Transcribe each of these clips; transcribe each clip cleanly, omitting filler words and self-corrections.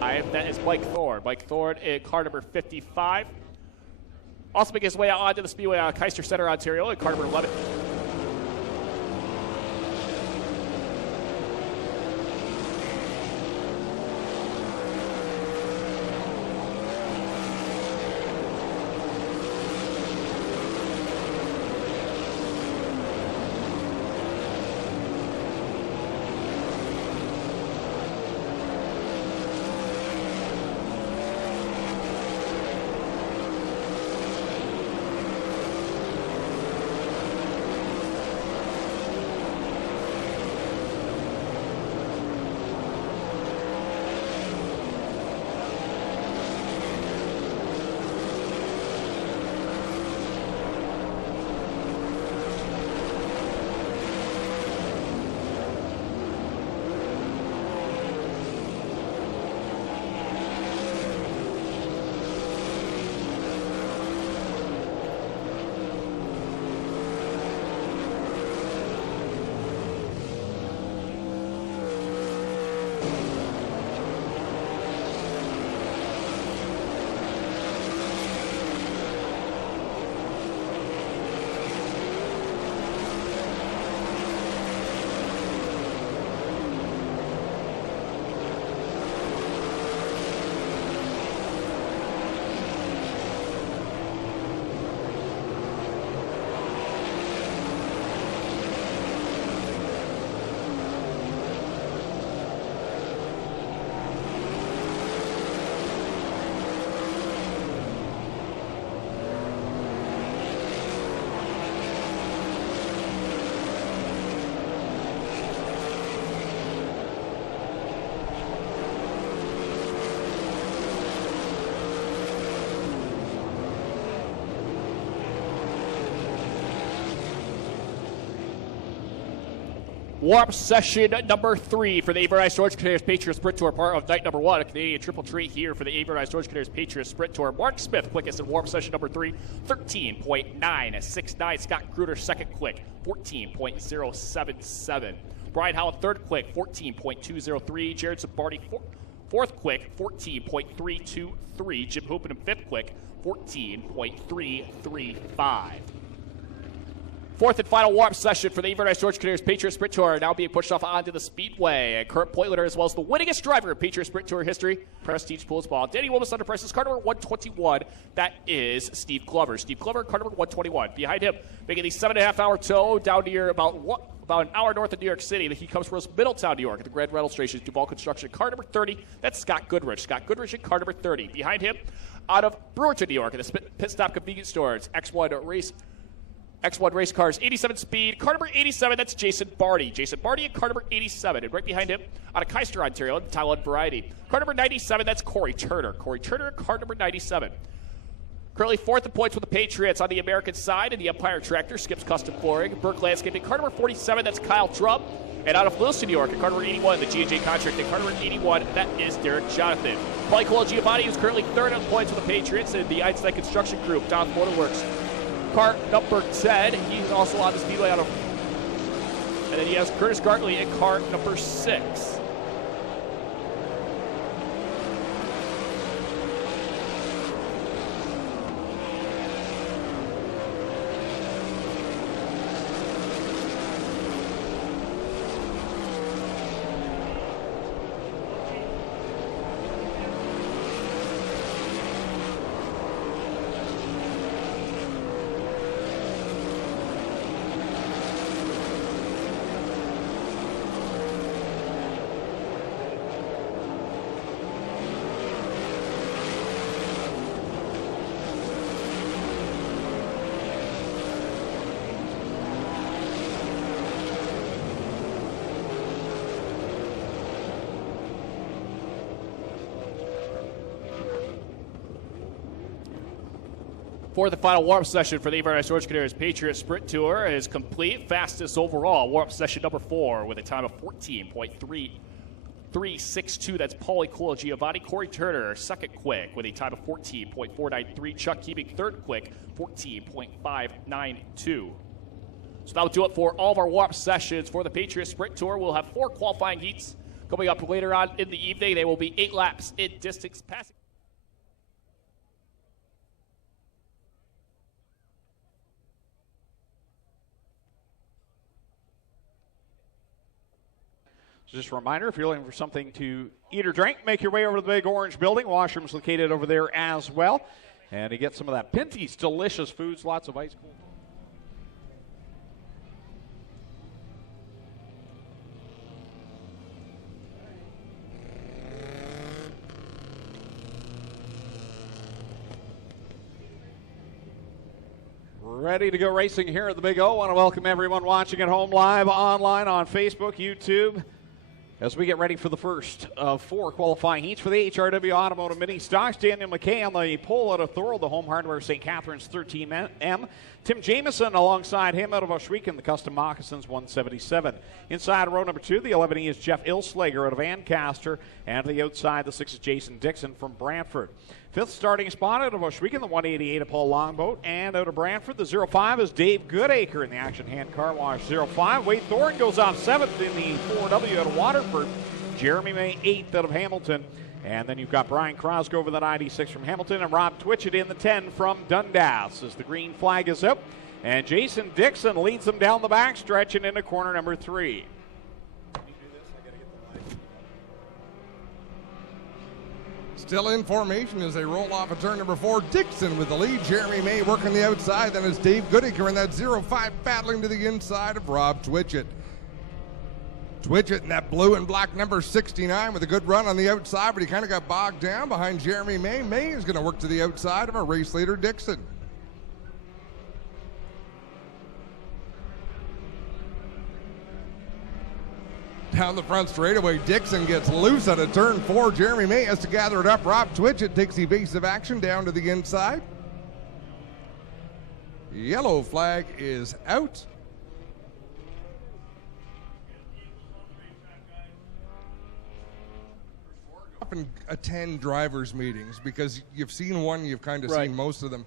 That is Mike Thorne. Mike Thorne in car number 55. Also making his way out onto the speedway on Keister Center, Ontario, in car number 11. Warm session number 3 for the Abramson Storage Containers Patriot Sprint Tour, part of night number 1, a Canadian triple treat here for the Abramson Storage Containers Patriot Sprint Tour. Mark Smith, quickest in warm session number 3, 13.969. Scott Kruder, second quick, 14.077. Brian Howell, third quick, 14.203. Jared Zabardi, fourth quick, 14.323. Jim Hoopin, fifth quick, 14.335. Fourth and final warm session for the Abramson Storage Containers Patriot Sprint Tour, now being pushed off onto the speedway. Current point leader as well as the winningest driver in Patriot Sprint Tour history, Prestige Pools Ball. Danny Willis under prices, car number 121. That is Steve Glover. Steve Glover, car number 121. Behind him, making the 7.5-hour tow down near about an hour north of New York City. He comes from Middletown, New York, at the Grand Rental Station, Duval Construction. Car number 30, that's Scott Goodrich. Scott Goodrich in car number 30. Behind him, out of Brewerton, New York, at the Pit Stop Convenience Stores, X1 Race Cars, 87 speed. Car number 87, that's Jason Barty. Jason Barty in car number 87. And right behind him, out of Keister, Ontario, Untitled Variety. Car number 97, that's Corey Turner. Corey Turner, car number 97. Currently fourth in points with the Patriots on the American side in the Empire Tractor, Skips Custom Flooring, Burke Landscaping. Car number 47, that's Kyle Trump. And out of Lewiston, New York, at car number 81, the G&J Contract. And car number 81, that is Derek Jonathan. Paulie Giovanni, who's currently third in points with the Patriots in the Einstein Construction Group, Don Motorworks. Car number 10, he's also on the speedway out of. And then he has Curtis Gartley in car number 6. For the final warm session for the Abramson Storage Containers Patriot Sprint Tour is complete. Fastest overall warm session number 4 with a time of 14.3362. That's Paulie Giovanni. Corey Turner, second quick with a time of 14.493. Chuck Keeping, third quick, 14.592. So that'll do it for all of our warm sessions for the Patriot Sprint Tour. We'll have 4 qualifying heats Coming up later on in the evening, there will be 8 laps in distance passing. So just a reminder, if you're looking for something to eat or drink, make your way over to the big orange building. Washrooms located over there as well. And to get some of that Pinty's delicious foods, lots of ice cold. Ready to go racing here at the Big O. Want to welcome everyone watching at home, live, online, on Facebook, YouTube, as we get ready for the first of 4 qualifying heats for the HRW Automotive Ministocks. Daniel McKay on the pole out of Thorold, the Home Hardware St. Catharines 13M. Tim Jameson alongside him out of Oshwegan, the Custom Moccasins 177. Inside row number 2, the 11E is Jeff Ilslager out of Ancaster. And to the outside, the 6 is Jason Dixon from Brantford. 5th starting spot out of Oshwegan, the 188 of Paul Longboat. And out of Brantford, the 05 is Dave Goodacre in the Action Hand Car Wash 05. Wade Thorne goes off 7th in the 4W out of Waterford. Jeremy May 8th out of Hamilton. And then you've got Brian Crosgo over the 96 from Hamilton and Rob Twitchett in the 10 from Dundas as the green flag is up. And Jason Dixon leads them down the back stretch and into corner number 3. Still in formation as they roll off of turn number 4. Dixon with the lead. Jeremy May working the outside. Then it's Dave Goodacre in that 05 battling to the inside of Rob Twitchett. Twitchett in that blue and black number 69 with a good run on the outside, but he kind of got bogged down behind Jeremy May. May is going to work to the outside of our race leader, Dixon. Down the front straightaway, Dixon gets loose out of turn 4. Jeremy May has to gather it up. Rob Twitchett takes evasive action down to the inside. Yellow flag is out. Often attend drivers meetings because you've seen one, you've kind of seen most of them.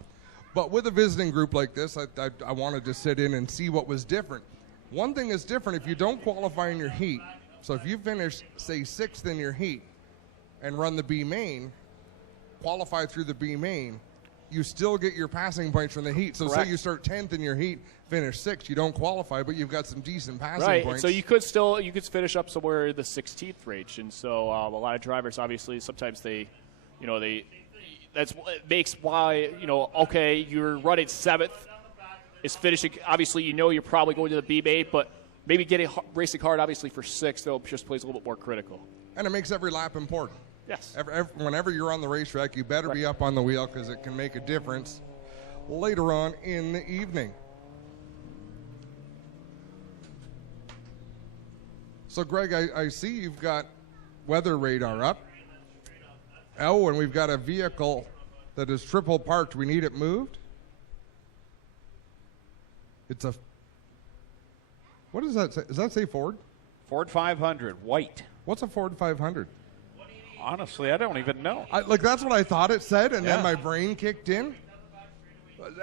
But with a visiting group like this, I wanted to sit in and see what was different. One thing is different if you don't qualify in your heat. So if you finish, say, 6th in your heat and run the B main, qualify through the B main, you still get your passing points from the heat. So say you start 10th in your heat, finish 6th, you don't qualify, but you've got some decent passing points. So you could finish up somewhere in the 16th range. And so a lot of drivers, obviously, sometimes that's what makes why, okay, you're running 7th. Is finishing, obviously, you're probably going to the B main, but maybe racing hard, obviously, for 6th, though, just plays a little bit more critical. And it makes every lap important. Yes. Whenever you're on the racetrack, you better be up on the wheel because it can make a difference later on in the evening. So, Greg, I see you've got weather radar up. Oh, and we've got a vehicle that is triple parked. We need it moved. It's a, what does that say? Does that say Ford? Ford 500, white. What's a Ford 500? Honestly, I don't even know. That's what I thought it said, and then my brain kicked in.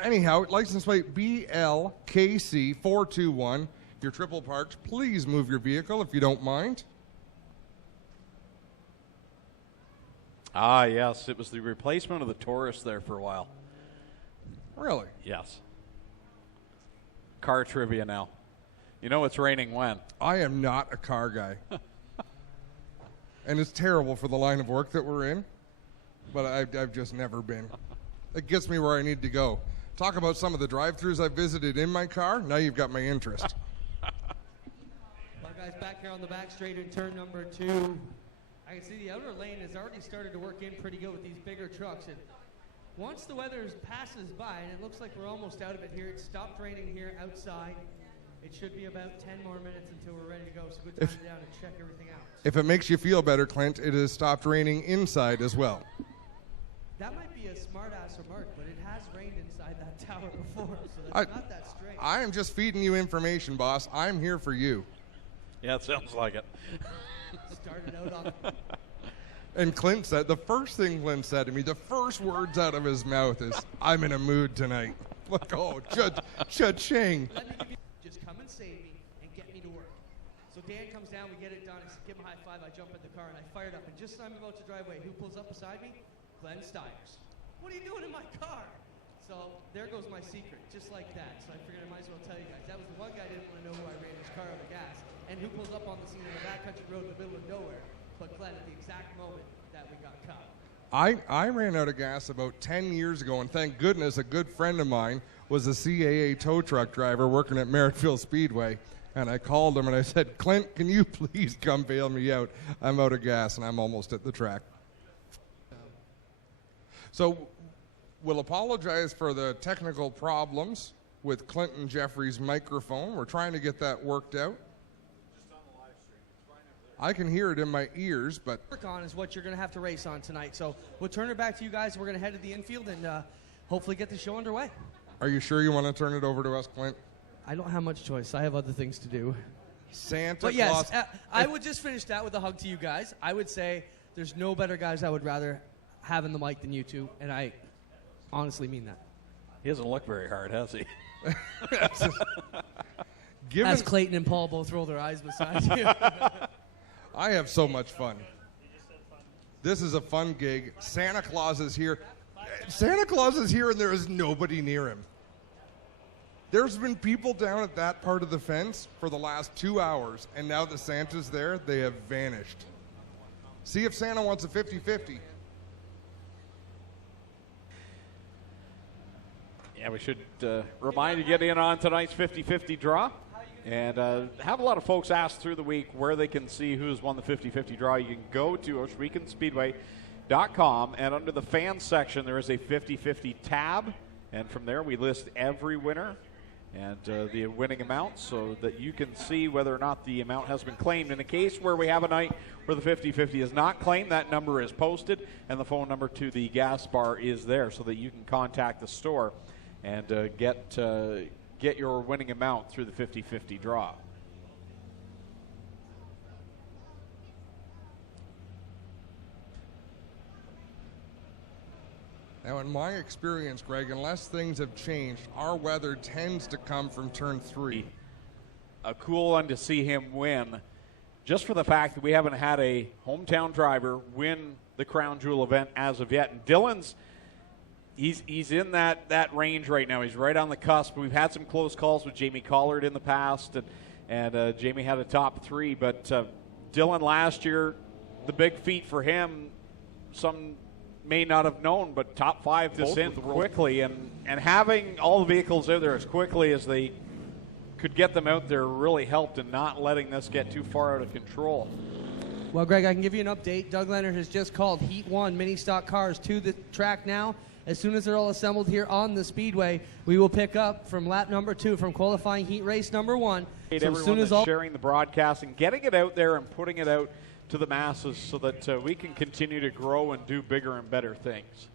Anyhow, license plate BLKC 421. You're triple parked. Please move your vehicle if you don't mind. Ah, yes. It was the replacement of the Taurus there for a while. Really? Yes. Car trivia now. You know it's raining when? I am not a car guy. And it's terrible for the line of work that we're in, but I've just never been. It gets me where I need to go. Talk about some of the drive-thrus I've visited in my car. Now you've got my interest. Well, guys, back here on the back straight in turn number 2. I can see the outer lane has already started to work in pretty good with these bigger trucks. And once the weather passes by, and it looks like we're almost out of it here, it stopped raining here outside. It should be about 10 more minutes until we're ready to go, so good time to down and check everything out. If it makes you feel better, Clint, it has stopped raining inside as well. That might be a smart-ass remark, but it has rained inside that tower before, so that's not that strange. I am just feeding you information, boss. I'm here for you. Yeah, it sounds like it. Started out on... And Clint said, the first thing Clint said to me, the first words out of his mouth is, I'm in a mood tonight. Like, oh, cha-ching. Just come and save me and get me to work. So Dan comes down, we get it done. I give him a high five. I jump in the car and I fire it up. And just as I'm about to drive away, who pulls up beside me? Dmstyres. What are you doing in my car? So there goes my secret, just like that. So I figured I might as well tell you guys. That was the one guy who didn't want to know who I ran his car out of gas. And who pulled up on the scene of the backcountry road in the middle of nowhere, but Glenn at the exact moment that we got caught. I ran out of gas about 10 years ago, and thank goodness a good friend of mine was a CAA tow truck driver working at Merrittville Speedway. And I called him and I said, Clint, can you please come bail me out? I'm out of gas and I'm almost at the track. So we'll apologize for the technical problems with Clinton Jeffrey's microphone. We're trying to get that worked out. I can hear it in my ears, but Work on is what you're going to have to race on tonight. So we'll turn it back to you guys. We're going to head to the infield and hopefully get the show underway. are you sure you want to turn it over to us, Clint? I don't have much choice. I have other things to do. Santa But Claus. yes, I would just finish that with a hug to you guys. I would say there's no better guys I would rather have in the mic than you two, and I honestly mean that. He doesn't look very hard, has he? As Clayton and Paul both roll their eyes beside you. I have so much fun. This is a fun gig. Santa Claus is here. Santa Claus is here and there is nobody near him. There's been people down at that part of the fence for the last 2 hours, and now that Santa's there, they have vanished. See if Santa wants a 50-50. Yeah, we should remind you to get in on tonight's 50-50 draw. And have a lot of folks ask through the week where they can see who's won the 50-50 draw. You can go to OceanWeekendSpeedway.com, and under the fans section, there is a 50-50 tab. And from there, we list every winner and the winning amount so that you can see whether or not the amount has been claimed. In a case where we have a night where the 50-50 is not claimed, that number is posted, and the phone number to the gas bar is there so that you can contact the store and get your winning amount through the 50-50 draw. Now, in my experience, Greg, unless things have changed, our weather tends to come from turn 3. A cool one to see him win, just for the fact that we haven't had a hometown driver win the Crown Jewel event as of yet. And Dylan's He's in that range right now. He's right on the cusp. We've had some close calls with Jamie Collard in the past, and Jamie had a top 3. But Dylan last year, the big feat for him, some may not have known, but top 5 descent quickly. And having all the vehicles out there as quickly as they could get them out there really helped in not letting this get too far out of control. Well, Greg, I can give you an update. Doug Leonard has just called Heat 1 Ministock cars to the track now. As soon as they're all assembled here on the Speedway, we will pick up from lap number 2 from qualifying heat race number 1. So as soon as sharing the broadcast and getting it out there and putting it out to the masses so that we can continue to grow and do bigger and better things.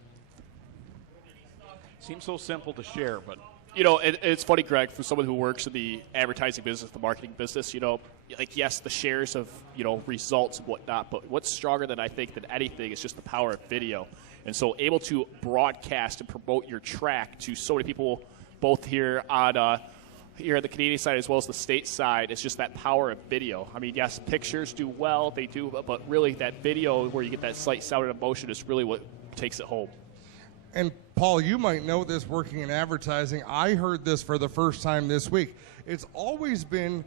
Seems so simple to share, but you know, it's funny, Greg, for someone who works in the advertising business, the marketing business, you know, like, yes, the shares of, you know, results and whatnot, but what's stronger than I think than anything is just the power of video. And so able to broadcast and promote your track to so many people, both here on here at the Canadian side as well as the state side, it's just that power of video. I mean, yes, pictures do well, they do, but really that video where you get that sight, sound, and emotion is really what takes it home. And Paul, you might know this working in advertising. I heard this for the first time this week. It's always been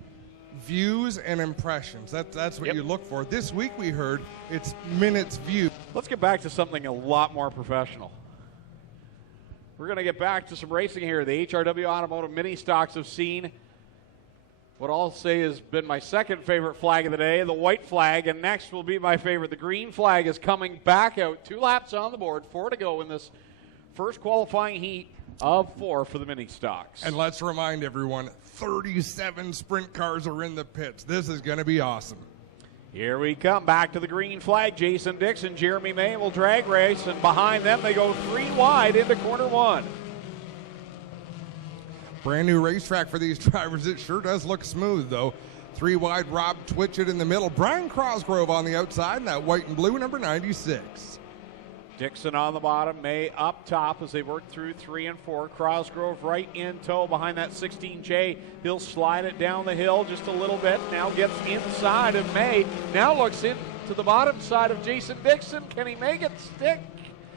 views and impressions. That's what you look for. This week we heard it's minutes viewed. Let's get back to something a lot more professional. We're going to get back to some racing here. The HRW Automotive Ministocks have seen what I'll say has been my second favorite flag of the day, the white flag, and next will be my favorite. The green flag is coming back out. 2 laps on the board, 4 to go in this first qualifying heat of 4 for the Ministocks. And let's remind everyone, 37 sprint cars are in the pits. This is going to be awesome. Here we come back to the green flag. Jason Dixon, Jeremy May will drag race, and behind them they go 3 wide into corner 1. Brand new racetrack for these drivers. It sure does look smooth, though. 3 wide, Rob Twitchett in the middle. Brian Crosgrove on the outside, and that white and blue, number 96. Dixon on the bottom, May up top as they work through 3 and 4. Cosgrove right in tow behind that 16J. He'll slide it down the hill just a little bit. Now gets inside of May. Now looks into the bottom side of Jason Dixon. Can he make it stick?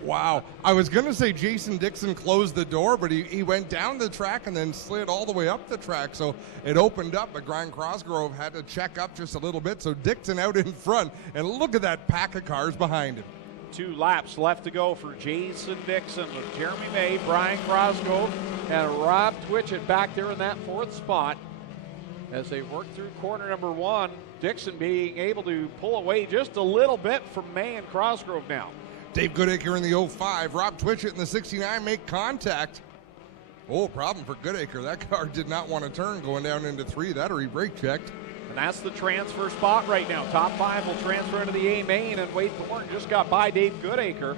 Wow. I was going to say Jason Dixon closed the door, but he went down the track and then slid all the way up the track. So it opened up, but Brian Cosgrove had to check up just a little bit. So Dixon out in front, and look at that pack of cars behind him. 2 laps left to go for Jason Dixon with Jeremy May, Brian Cosgrove, and Rob Twitchett back there in that 4th spot as they work through corner number 1. Dixon being able to pull away just a little bit from May and Cosgrove now. Dave Goodacre in the 05. Rob Twitchett in the 69 make contact. Oh, problem for Goodacre. That car did not want to turn going down into 3. That or he brake checked. And that's the transfer spot right now. Top 5 will transfer into the A main, and Wade Thorne just got by Dave Goodacre.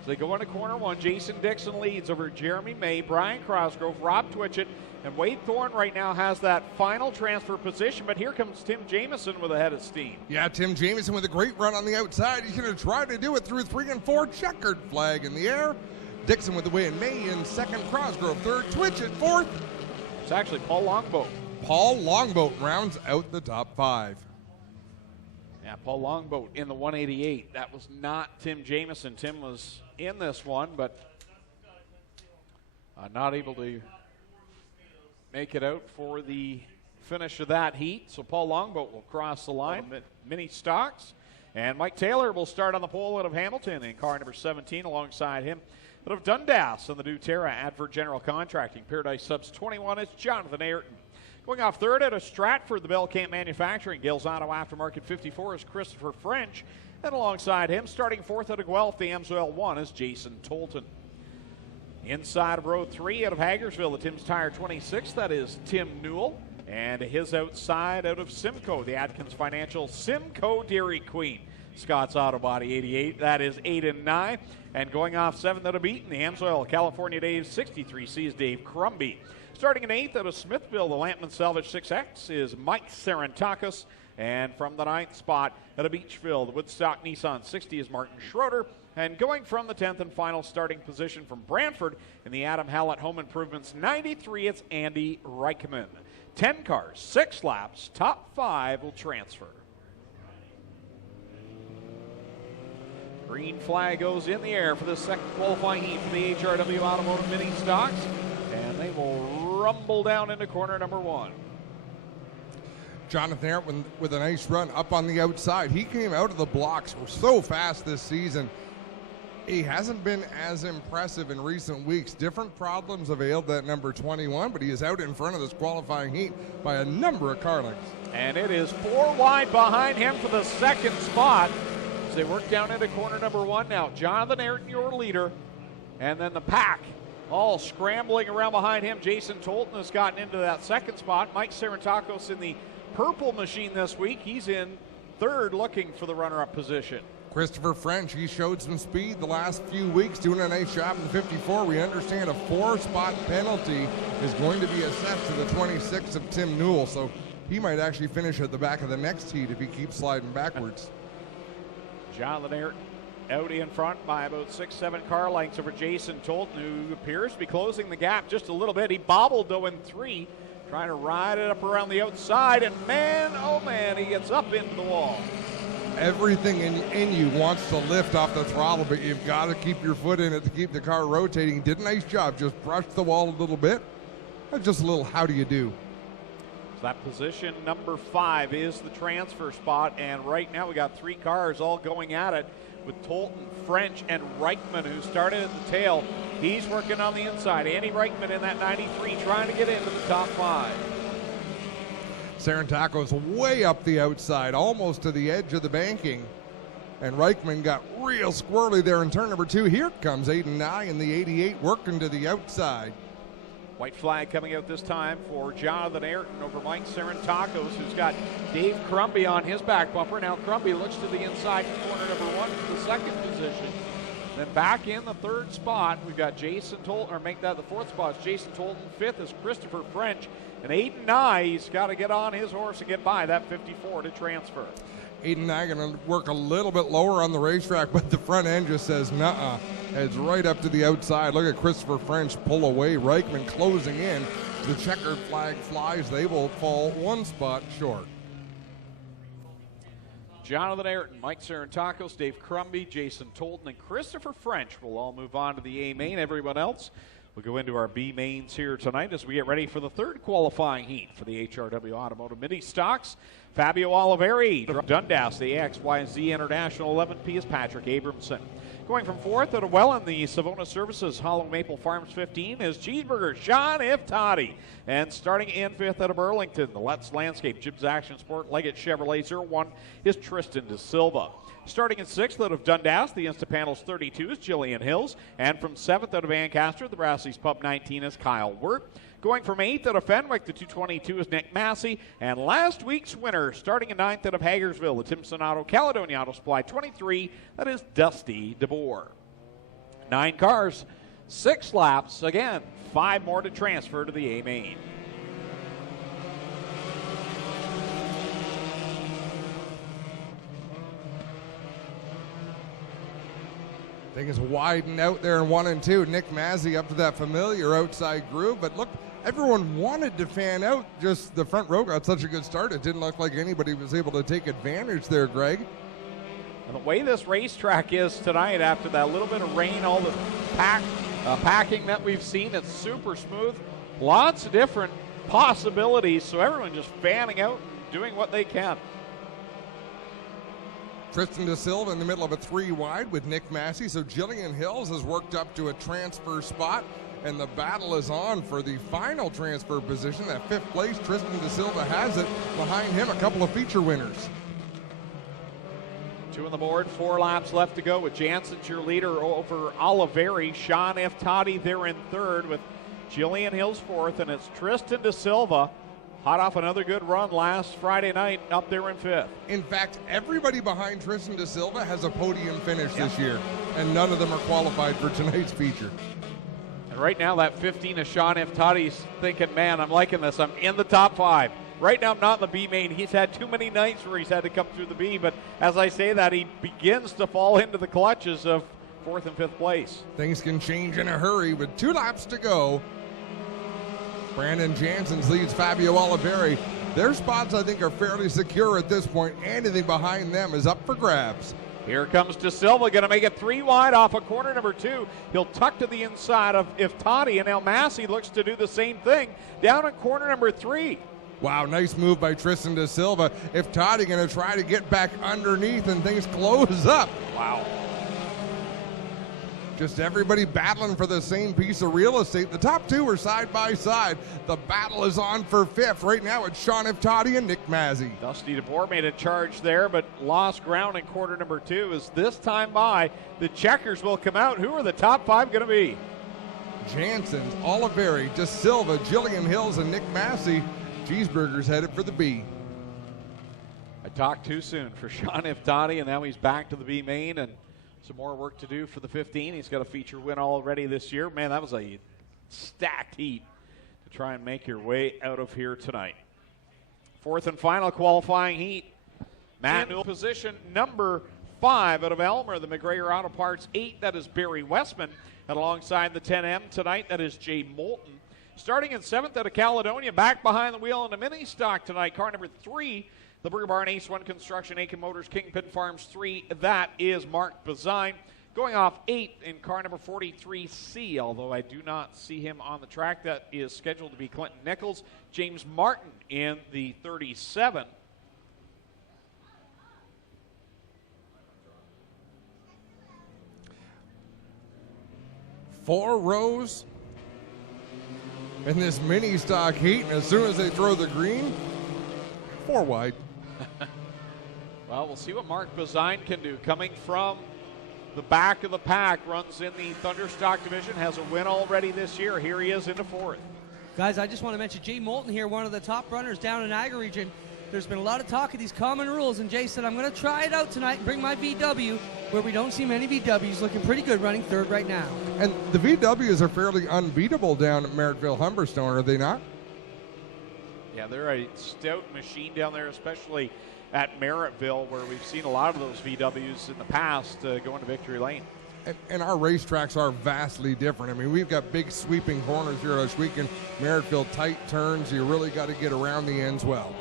As they go into corner 1, Jason Dixon leads over Jeremy May, Brian Cosgrove, Rob Twitchett, and Wade Thorne right now has that final transfer position, but here comes Tim Jamieson with a head of steam. Yeah, Tim Jamieson with a great run on the outside. He's going to try to do it through 3 and 4. Checkered flag in the air. Dixon with the win. May in 2nd, Cosgrove 3rd, Twitchett 4th. It's actually Paul Longboat. Paul Longboat rounds out the top 5. Yeah, Paul Longboat in the 188. That was not Tim Jamieson. Tim was in this one, but not able to make it out for the finish of that heat. So Paul Longboat will cross the line. Ministocks. And Mike Taylor will start on the pole out of Hamilton in car number 17 alongside him. Out of Dundas on the Doterra Advert General Contracting. Paradise Subs 21 is Jonathan Ayrton. Going off 3rd out of Stratford, the Bell Camp Manufacturing. Gales Auto Aftermarket 54 is Christopher French. And alongside him, starting 4th out of Guelph, the AMSOIL 1 is Jason Tolton. Inside of row 3 out of Hagersville, the Tim's Tire 26, that is Tim Newell. And his outside out of Simcoe, the Atkins Financial Simcoe Dairy Queen. Scott's Auto Body 88, that is 8 and 9. And going off 7th out of Beaton, the AMSOIL California Dave 63C is Dave Crumby. Starting in 8th out of Smithville, the Lampman Salvage 6X is Mike Sarantakis. And from the 9th spot out of Beachville, the Woodstock Nissan 60 is Martin Schroeder. And going from the 10th and final starting position from Brantford in the Adam Hallett Home Improvements 93, it's Andy Reichman. 10 cars, 6 laps, top 5 will transfer. Green flag goes in the air for the 2nd qualifying heat for the HRW Automotive Mini Stocks. And they will rumble down into corner number 1. Jonathan Ayrton with a nice run up on the outside. He came out of the blocks so fast this season. He hasn't been as impressive in recent weeks. Different problems availed that number 21, but he is out in front of this qualifying heat by a number of car lengths. And it is 4 wide behind him for the 2nd spot as they work down into corner number 1 now. Jonathan Ayrton, your leader, and then the pack all scrambling around behind him. Jason Tolton has gotten into that 2nd spot. Mike Sarantakos in the purple machine this week. He's in 3rd looking for the runner-up position. Christopher French, he showed some speed the last few weeks, doing a nice job in 54. We understand a 4-spot penalty is going to be assessed to the 26 of Tim Newell, so he might actually finish at the back of the next heat if he keeps sliding backwards. Jonathan Ayrton out in front by about 6-7 car lengths over Jason Tolton, who appears to be closing the gap just a little bit. He bobbled, though, in 3, trying to ride it up around the outside, and man, oh man, he gets up into the wall. Everything in you wants to lift off the throttle, but you've got to keep your foot in it to keep the car rotating. Did a nice job, just brushed the wall a little bit. Just a little how do you do. So that position number 5 is the transfer spot, and right now we got 3 cars all going at it with Tolton, French, and Reichman, who started at the tail. He's working on the inside. Andy Reichman in that 93 trying to get into the top 5. Sarantakos way up the outside, almost to the edge of the banking. And Reichman got real squirrely there in turn number 2. Here comes Aiden Nye in the 88 working to the outside. White flag coming out this time for Jonathan Ayrton over Mike Sarantakos, who's got Dave Crumby on his back bumper. Now Crumby looks to the inside corner number 1 for the 2nd position. Then back in the 3rd spot, we've got Jason Tolton, or make that the 4th spot. It's Jason Tolton. 5th is Christopher French. And Aiden Nye, he's got to get on his horse and get by that 54 to transfer. Aiden and I going to work a little bit lower on the racetrack, but the front end just says, nuh-uh. It's right up to the outside. Look at Christopher French pull away. Reichman closing in. The checkered flag flies. They will fall one spot short. Jonathan Ayrton, Mike Sarantakos, Dave Crumby, Jason Tolton, and Christopher French will all move on to the A main. Everyone else will go into our B mains here tonight as we get ready for the third qualifying heat for the HRW Automotive Ministocks. Fabio Oliveri from Dundas, the AXYZ International 11P is Patrick Abramson. Going from fourth out of Welland, the Savona Services Hollow Maple Farms 15 is Cheeseburger Sean Iftati. And starting in fifth out of Burlington, the Let's Landscape Jibs Action Sport Leggett Chevrolet 01 is Tristan De Silva. Starting in sixth out of Dundas, the Instapanels 32 is Jillian Hills. And from seventh out of Ancaster, the Brassey's Pub 19 is Kyle Wirt. Going from eighth out of Fenwick, the 222 is Nick Massey. And last week's winner, starting in ninth out of Hagersville, the Timpson Auto Caledonia Auto Supply 23, that is Dusty DeBoer. 9 cars, 6 laps. Again, 5 more to transfer to the A main. Things widen out there in 1 and 2. Nick Massey up to that familiar outside groove, but look, everyone wanted to fan out. Just the front row got such a good start, it didn't look like anybody was able to take advantage there, Greg. And the way this racetrack is tonight, after that little bit of rain, all the packing that we've seen, it's super smooth. Lots of different possibilities, so everyone just fanning out and doing what they can. Tristan De Silva in the middle of a 3 wide with Nick Massey. So Jillian Hills has worked up to a transfer spot, and the battle is on for the final transfer position. That 5th place, Tristan De Silva has it. Behind him, a couple of feature winners. 2 on the board, 4 laps left to go with Jansen, your leader, over Oliveri. Sean Iftati there in third with Jillian Hills fourth, and it's Tristan De Silva, hot off another good run last Friday night, up there in 5th. In fact, everybody behind Tristan De Silva has a podium finish this year, and none of them are qualified for tonight's feature. And right now, that 15 of Sean Iftati's thinking, man, I'm liking this. I'm in the top 5. Right now, I'm not in the B main. He's had too many nights where he's had to come through the B, but as I say that, he begins to fall into the clutches of 4th and 5th place. Things can change in a hurry with 2 laps to go. Brandon Janssens leads Fabio Oliveri. Their spots, I think, are fairly secure at this point. Anything behind them is up for grabs. Here comes De Silva, going to make it 3 wide off of corner number 2. He'll tuck to the inside of Iftati, and El Massey looks to do the same thing down in corner number 3. Wow, nice move by Tristan De Silva. Iftati going to try to get back underneath, and things close up. Wow. Just everybody battling for the same piece of real estate. The top 2 are side by side. The battle is on for 5th. Right now it's Sean Iftati and Nick Massey. Dusty DeBoer made a charge there, but lost ground in quarter number 2. As this time by, the checkers will come out. Who are the top 5 going to be? Janssens, Oliveri, De Silva, Jillian Hills, and Nick Massey. Cheeseburgers headed for the B. I talked too soon for Sean Iftati, and now he's back to the B main, and some more work to do for the 15. He's got a feature win already this year. Man, that was a stacked heat to try and make your way out of here tonight. 4th and final qualifying heat. Matt Newell, position number 5 out of Elmer, the McGregor Auto Parts 8. That is Barry Westman. And alongside the 10M tonight, that is Jay Moulton. Starting in 7th out of Caledonia, back behind the wheel in the mini stock tonight, car number 3. The Burger Barn Ace 1 Construction, Aiken Motors, Kingpin Farms 3, that is Mark Bazine. Going off 8th in car number 43C, although I do not see him on the track. That is scheduled to be Clinton Nichols. James Martin in the 37. Four rows in this mini stock heat, and as soon as they throw the green, 4 wide. Well, we'll see what Mark Bazine can do. Coming from the back of the pack, runs in the Thunderstock division, has a win already this year. Here he is into 4th. Guys, I just want to mention Jay Moulton here, one of the top runners down in Niagara region. There's been a lot of talk of these common rules, and Jay said, I'm going to try it out tonight and bring my VW, where we don't see many VWs. Looking pretty good, running 3rd right now. And the VWs are fairly unbeatable down at Merrittville Humberstone, are they not? Yeah, they're a stout machine down there, especially at Merrittville, where we've seen a lot of those VWs in the past going to victory lane. And our racetracks are vastly different. I mean, we've got big sweeping corners here this weekend. Merrittville, tight turns. You really got to get around the ends well.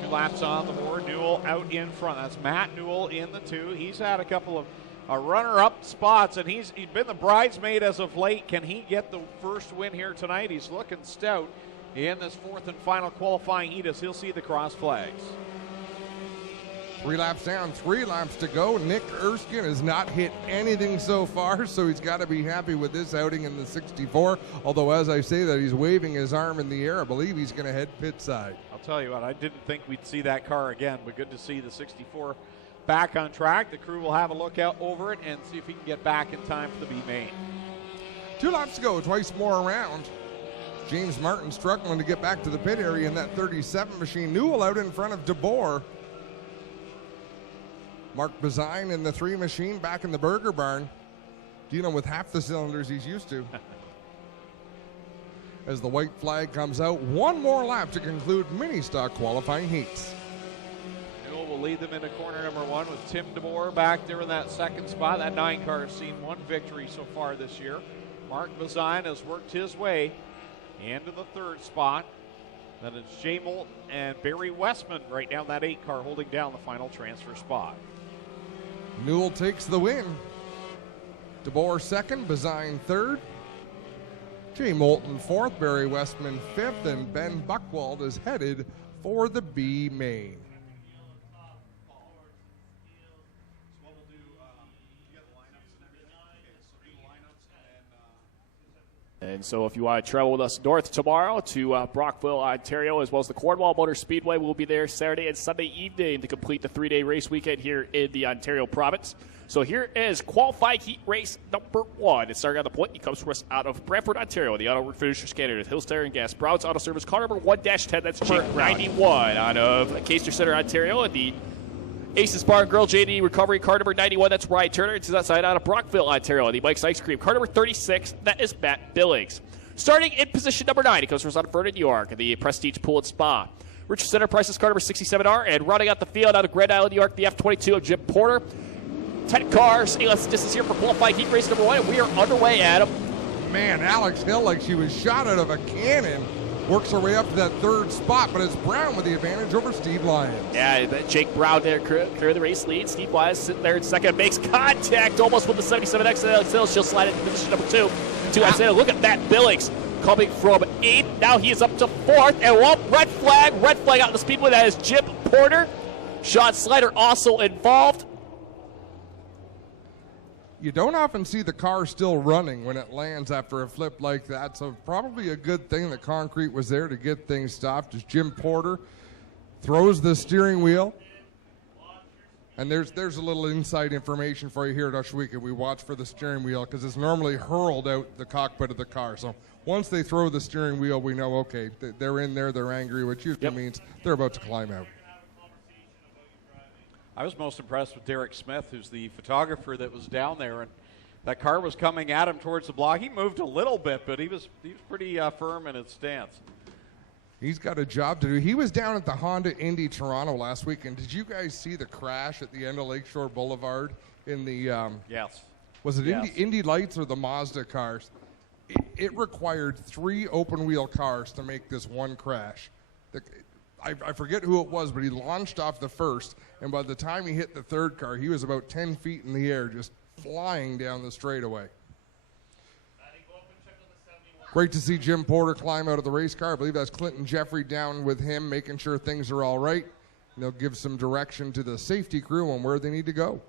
2 laps on the board. Newell out in front. That's Matt Newell in the 2. He's had a couple of runner-up spots, and he's been the bridesmaid as of late. Can he get the first win here tonight? He's looking stout in this 4th and final qualifying heat as he'll see the cross flags. 3 laps down, 3 laps to go. Nick Erskine has not hit anything so far, so he's got to be happy with this outing in the 64. Although, as I say that, he's waving his arm in the air. I believe he's going to head pit side. I'll tell you what, I didn't think we'd see that car again, but good to see the 64 back on track. The crew will have a look out over it and see if he can get back in time for the B main. 2 laps to go, twice more around. James Martin struggling to get back to the pit area in that 37 machine. Newell out in front of DeBoer. Mark Bazine in the 3 machine back in the Burger Barn, dealing with half the cylinders he's used to. As the white flag comes out, 1 more lap to conclude Ministock qualifying heats. Newell will lead them into corner number 1 with Tim DeBoer back there in that 2nd spot. That 9 car has seen 1 victory so far this year. Mark Bazine has worked his way into the 3rd spot. Then it's Jay Moulton and Barry Westman right down that 8 car holding down the final transfer spot. Newell takes the win. DeBoer 2nd, Bazine 3rd. Jay Moulton 4th, Barry Westman 5th, and Ben Buchwald is headed for the B main. And so if you want to travel with us north tomorrow to Brockville, Ontario, as well as the Cornwall Motor Speedway, we'll be there Saturday and Sunday evening to complete the 3-day race weekend here in the Ontario province. So here is qualifying heat race number 1. It's starting on the point. It comes from us out of Brantford, Ontario. The auto refinish standard is Hillstare and Gas. Brown's Auto Service, car number 1-10. That's Jake 91 out of Caister Center, Ontario. And the Aces Bar and Grill JD Recovery, car number 91, that's Ryan Turner. It's outside out of Brockville, Ontario. The Mike's Ice Cream, car number 36, that is Matt Billings. Starting in position number 9, it comes from Vernon, New York, the Prestige Pool and Spa. Richard Center Price's car number 67R, and running out the field out of Grand Island, New York, the F22 of Jim Porter. 10 cars, less distance here for qualifying heat race number 1, and we are underway, Adam. Man, Alex Hill, like she was shot out of a cannon, works her way up to that 3rd spot, but it's Brown with the advantage over Steve Lyons. Yeah, Jake Brown there clear the race lead. Steve Lyons sitting there in 2nd, makes contact almost with the 77X of Alex Hill. She'll slide into position number 2. Look at Matt Billings coming from 8th. Now he is up to 4th, and red flag out in the speedway. That is Jim Porter. Sean Slider also involved. You don't often see the car still running when it lands after a flip like that, so probably a good thing that concrete was there to get things stopped as Jim Porter throws the steering wheel. And there's a little inside information for you here at Ushwika. We watch for the steering wheel because it's normally hurled out the cockpit of the car. So once they throw the steering wheel, we know, okay, they're in there, they're angry, which usually means they're about to climb out. I was most impressed with Derek Smith, who's the photographer that was down there, and that car was coming at him towards the block. He moved a little bit, but he was pretty firm in his stance. He's got a job to do. He was down at the Honda Indy Toronto last weekend. Did you guys see the crash at the end of Lakeshore Boulevard in the yes. Was it yes. Indy Lights or the Mazda cars? It required 3 open-wheel cars to make this one crash. I forget who it was, but he launched off the first, and by the time he hit the 3rd car, he was about 10 feet in the air, just flying down the straightaway. Great to see Jim Porter climb out of the race car. I believe that's Clinton Jeffrey down with him, making sure things are all right. And they'll give some direction to the safety crew on where they need to go.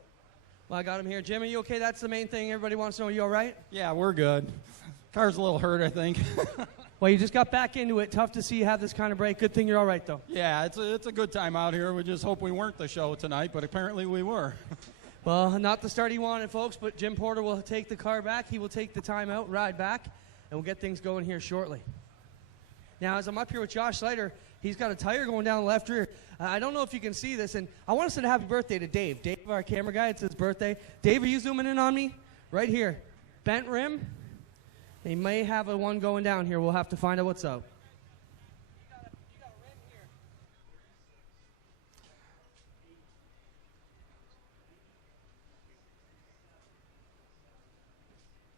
Well, I got him here. Jim, are you okay? That's the main thing. Everybody wants to know, are you all right? Yeah, we're good. Car's a little hurt, I think. Well, you just got back into it. Tough to see you have this kind of break. Good thing you're all right, though. Yeah, it's a good time out here. We just hope we weren't the show tonight, but apparently we were. Well, not the start he wanted, folks, but Jim Porter will take the car back. He will take the time out, ride back, and we'll get things going here shortly. Now, as I'm up here with Josh Slider, he's got a tire going down the left rear. I don't know if you can see this, and I want to say happy birthday to Dave. Dave, our camera guy, it's his birthday. Dave, are you zooming in on me? Right here. Bent rim. He may have a one going down here. We'll have to find out what's up.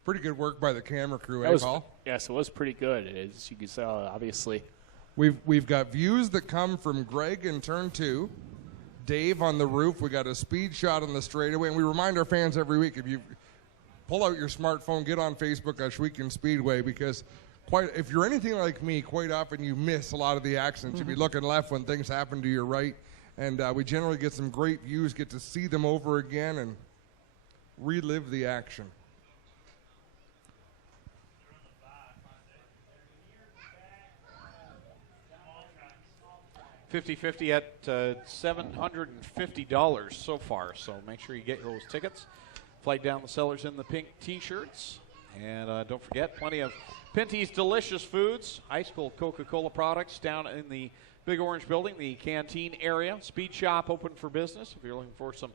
Pretty good work by the camera crew, Paul? Yes, it was pretty good. As you can tell, obviously. We've got views that come from Greg in turn 2, Dave on the roof. We got a speed shot on the straightaway, and we remind our fans every week, if you pull out your smartphone, get on Facebook at Shwekin Speedway, because if you're anything like me, quite often you miss a lot of the accidents. You'll be looking left when things happen to your right, and we generally get some great views, get to see them over again and relive the action. 50-50 at $750 so far, so make sure you get those tickets. Flight down the sellers in the pink T-shirts. And don't forget, plenty of Pinty's delicious foods, ice cold Coca-Cola products down in the Big Orange Building, the canteen area. Speed shop open for business if you're looking for some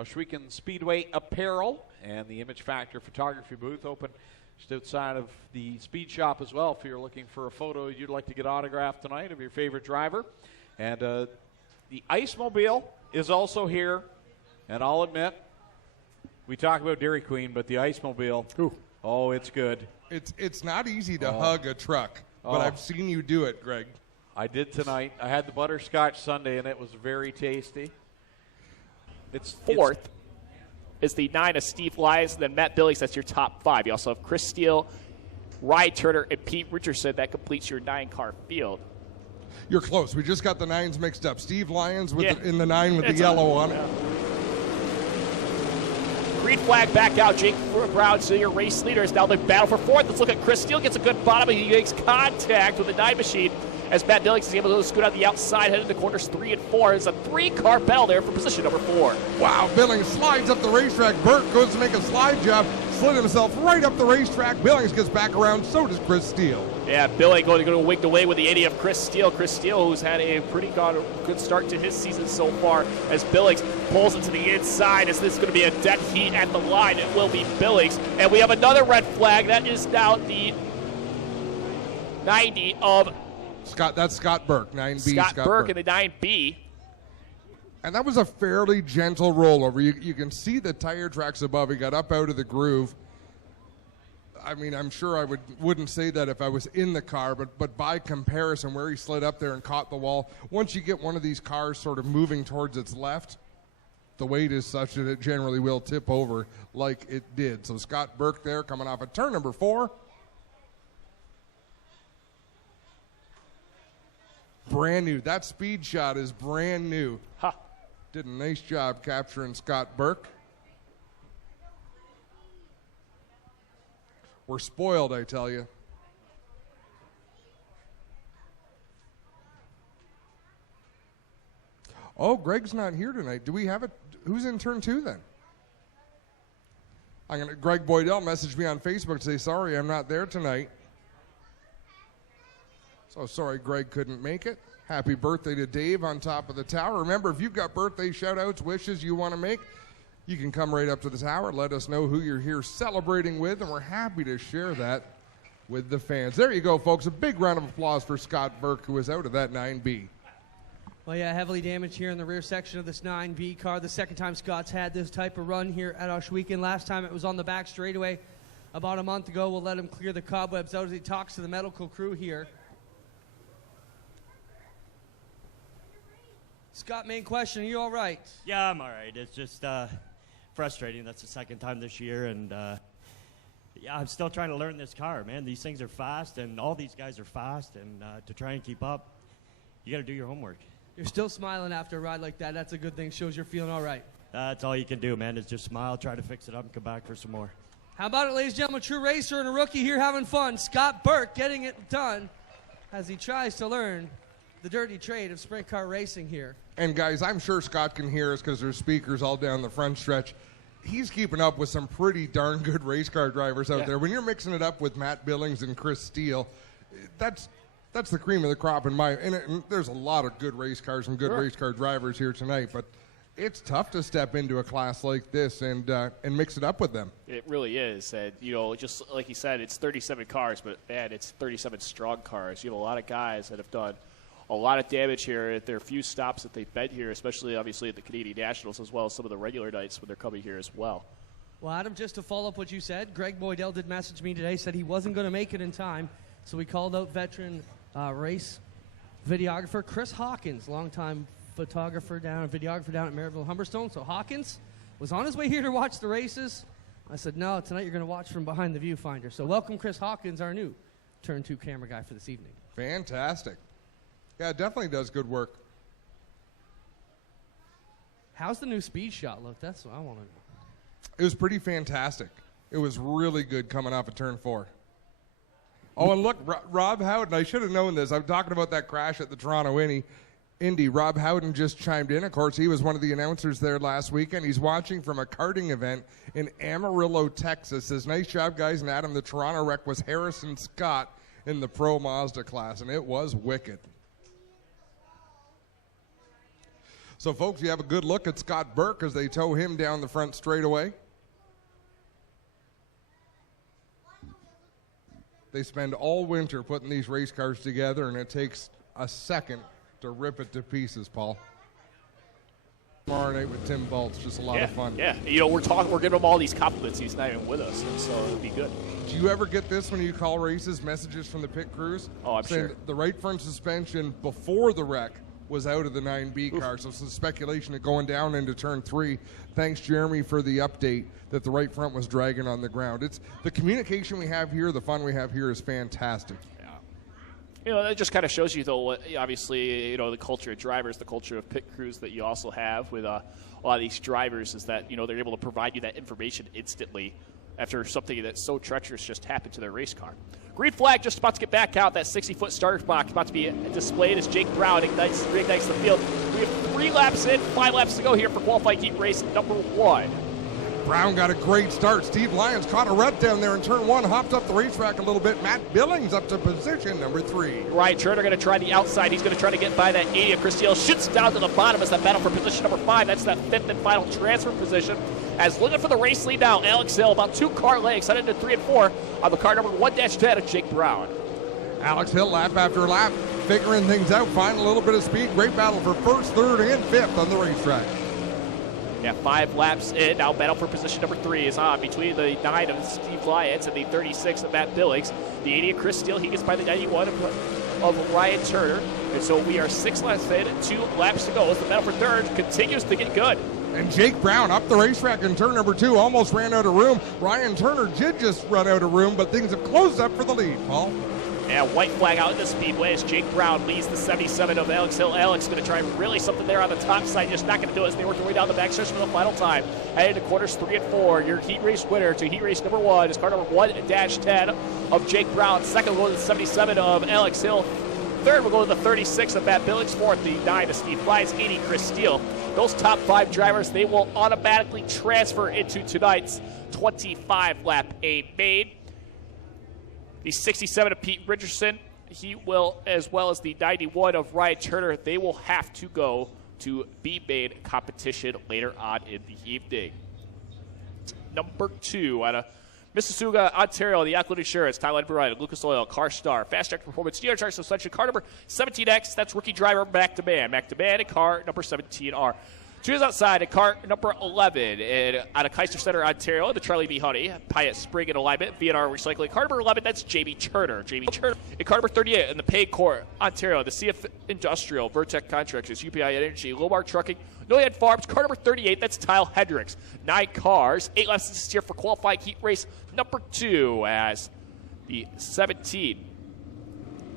Shwekin Speedway apparel. And the Image Factor photography booth open just outside of the speed shop as well if you're looking for a photo you'd like to get autographed tonight of your favorite driver. And the Ice Mobile is also here. And I'll admit, we talk about Dairy Queen, but the Ice Mobile, oh, it's good. It's not easy to hug a truck, but I've seen you do it, Greg. I did tonight. I had the butterscotch sundae, and it was very tasty. Fourth is the 9 of Steve Lyons, and then Matt Billings. That's your top 5. You also have Chris Steele, Ryan Turner, and Pete Richardson. That completes your 9-car field. You're close. We just got the 9s mixed up. Steve Lyons in the 9 with the yellow on it. Green flag back out. Jake Brown, senior race leader, is now the battle for 4th. Let's look at Chris Steele. Gets a good bottom. He makes contact with the 9 machine as Matt Billings is able to scoot out the outside, headed to corners 3 and 4. It's a 3-car battle there for position number 4. Wow, Billings slides up the racetrack. Burt goes to make a slide job, slid himself right up the racetrack. Billings gets back around, so does Chris Steele. Yeah, Billy going to wing away with the 80 of Chris Steele. Chris Steele, who's had a pretty good start to his season so far, as Billings pulls it to the inside. As this is going to be a dead heat at the line, it will be Billings. And we have another red flag. That is now the 90 of Scott. That's Scott Burke, 9B. Scott Burke in the 9B. And that was a fairly gentle rollover. You can see the tire tracks above. He got up out of the groove. I mean, I'm sure I wouldn't say that if I was in the car, but by comparison, where he slid up there and caught the wall, once you get one of these cars sort of moving towards its left, the weight is such that it generally will tip over like it did. So Scott Burke there coming off of turn number 4. Brand new. That speed shot is brand new. Did a nice job capturing Scott Burke. We're spoiled, I tell you. Oh, Greg's not here tonight. Do we have it? Who's in turn 2 then? Greg Boydell messaged me on Facebook to say, sorry, I'm not there tonight. So sorry Greg couldn't make it. Happy birthday to Dave on top of the tower. Remember, if you've got birthday shout-outs, wishes you want to make, you can come right up to the tower, let us know who you're here celebrating with, and we're happy to share that with the fans. There you go, folks. A big round of applause for Scott Burke, who is out of that 9B. Well, yeah, heavily damaged here in the rear section of this 9B car. The second time Scott's had this type of run here at Shwekin. Last time it was on the back straightaway about a month ago. We'll let him clear the cobwebs out as he talks to the medical crew here. Scott, main question, are you all right? Yeah, I'm all right. It's just frustrating. That's the second time this year, and yeah, I'm still trying to learn this car, man. These things are fast, and all these guys are fast, and to try and keep up, you got to do your homework. You're still smiling after a ride like that. That's a good thing. Shows you're feeling all right. That's all you can do, man, is just smile, try to fix it up, and come back for some more. How about it, ladies and gentlemen? True racer and a rookie here having fun. Scott Burke getting it done as he tries to learn the dirty trade of sprint car racing here. And guys, I'm sure Scott can hear us because there's speakers all down the front stretch. He's keeping up with some pretty darn good race car drivers out there. When you're mixing it up with Matt Billings and Chris Steele, that's the cream of the crop and there's a lot of good race cars and good race car drivers here tonight, but it's tough to step into a class like this and mix it up with them. It really is. And, just like you said, it's 37 cars, but, man, it's 37 strong cars. You have a lot of guys that have done a lot of damage here at their few stops that they've been here, especially, obviously, at the Canadian Nationals as well as some of the regular nights when they're coming here as well. Well, Adam, just to follow up what you said, Greg Boydell did message me today, said he wasn't going to make it in time, so we called out veteran race videographer Chris Hawkins, longtime videographer down at Maryville Humberstone. So Hawkins was on his way here to watch the races. I said, no, tonight you're going to watch from behind the viewfinder. So welcome Chris Hawkins, our new Turn 2 camera guy for this evening. Fantastic. Yeah, it definitely does good work. How's the new speed shot look? That's what I want to know. It was pretty fantastic. It was really good coming off of turn 4. Oh, and look, Rob Howden, I should have known this. I'm talking about that crash at the Toronto Indy. Rob Howden just chimed in. Of course, he was one of the announcers there last weekend. He's watching from a karting event in Amarillo, Texas. Says, nice job, guys. And Adam, the Toronto wreck was Harrison Scott in the Pro Mazda class, and it was wicked. So, folks, you have a good look at Scott Burke as they tow him down the front straightaway. They spend all winter putting these race cars together, and it takes a second to rip it to pieces, Paul. Tomorrow night with Tim Baltz, just a lot of fun. Yeah, you know, we're giving him all these compliments. He's not even with us, and so it'll be good. Do you ever get this when you call races, messages from the pit crews? Oh, I'm saying sure. The right front suspension before the wreck was out of the 9B car, so some speculation of going down into turn 3. Thanks, Jeremy, for the update that the right front was dragging on the ground. It's the communication we have here, the fun we have here is fantastic. Yeah. You know, that just kind of shows you, though, obviously, you know, the culture of drivers, the culture of pit crews that you also have with a lot of these drivers is that, you know, they're able to provide you that information instantly after something that's so treacherous just happened to their race car. Green flag just about to get back out. That 60-foot starter box about to be displayed as Jake Brown reignites the field. We have 3 laps in, 5 laps to go here for qualifying heat race number 1. Brown got a great start. Steve Lyons caught a rut down there in turn 1, hopped up the racetrack a little bit. Matt Billings up to position number 3. Ryan Turner going to try the outside. He's going to try to get by that 80. Chris Steele shoots down to the bottom as that battle for position number 5. That's that 5th and final transfer position. As looking for the race lead now, Alex Hill about 2 car lengths, headed to 3 and 4 on the car number 1-10 of Jake Brown. Alex Hill, lap after lap, figuring things out, finding a little bit of speed. Great battle for 1st, 3rd, and 5th on the racetrack. Yeah, 5 laps in. Now battle for position number 3 is on between the 9 of Steve Lyons and the 36 of Matt Billings. The 80 of Chris Steele, he gets by the 91 of Ryan Turner. And so we are 6 laps in, 2 laps to go as the battle for 3rd continues to get good. And Jake Brown up the racetrack in turn number 2, almost ran out of room. Ryan Turner did just run out of room, but things have closed up for the lead, Paul. And white flag out in the speedway as Jake Brown leads the 77 of Alex Hill. Alex going to try really something there on the top side, just not going to do it as they work their way down the backstretch for the final time. Heading to quarters 3 and 4. Your heat race winner to heat race number 1 is car number 1-10 of Jake Brown. Second will go to the 77 of Alex Hill. Third will go to the 36 of Matt Billings. Fourth, the 9 of Steve Lyons. 80, Chris Steele. Those top 5 drivers, they will automatically transfer into tonight's 25-lap A main. The 67 of Pete Richardson, he will, as well as the 91 of Ryan Turner, they will have to go to B main competition later on in the evening. Number 2 out of Mississauga, Ontario, the Ackland Insurance, Thailand Variety, Lucas Oil, Car Star, Fast Track Performance, Steer Charge Suspension, car number 17X, that's rookie driver Mac DeMann, and car number 17R. Choose outside at car number 11 and out of Kaiser Center, Ontario, the Charlie B. Honey, Pyatt Spring in alignment, VNR Recycling. Car number 11, that's Jamie Turner. Jamie Turner. And car number 38 in the Pay Court, Ontario, the CF Industrial, Vertec Contractors, UPI Energy, Lomar Trucking, Noyad Farms. Car number 38, that's Tyle Hendricks. 9 cars, 8 laps this year for qualifying heat race number 2 as the 17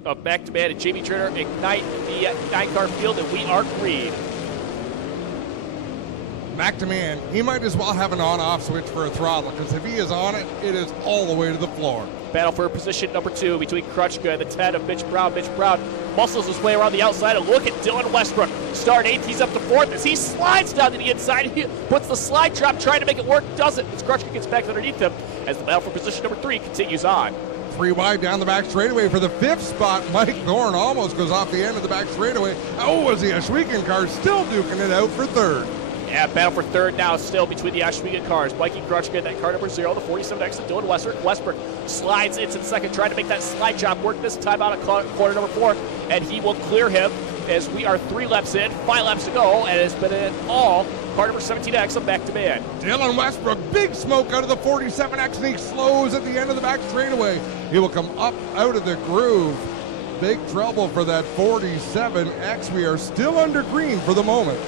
of Mac DeMann and Jamie Turner ignite the 9-car field, and we are green. Mac DeMann, he might as well have an on-off switch for a throttle, because if he is on it, it is all the way to the floor. Battle for position number 2 between Krutchka and the 10 of Mitch Brown. Mitch Brown muscles his way around the outside, and look at Dylan Westbrook. Start 8th, he's up to 4th as he slides down to the inside. He puts the slide drop, trying to make it work, doesn't. As Krutchka gets back underneath him as the battle for position number 3 continues on. 3 wide down the back straightaway for the 5th spot. Mike Thorne almost goes off the end of the back straightaway. Oh, as the Ashwegan car still duking it out for 3rd. Yeah, battle for 3rd now still between the Ashwegan cars. Mikey Krutchka in that car number 0, the 47X of Dylan Westbrook. Westbrook slides into the 2nd, trying to make that slide job work this time out of corner number 4, and he will clear him as we are 3 laps in, 5 laps to go, and it's been an all car number 17X of back to man. Dylan Westbrook, big smoke out of the 47X, and he slows at the end of the back straightaway. He will come up out of the groove. Big trouble for that 47X. We are still under green for the moment.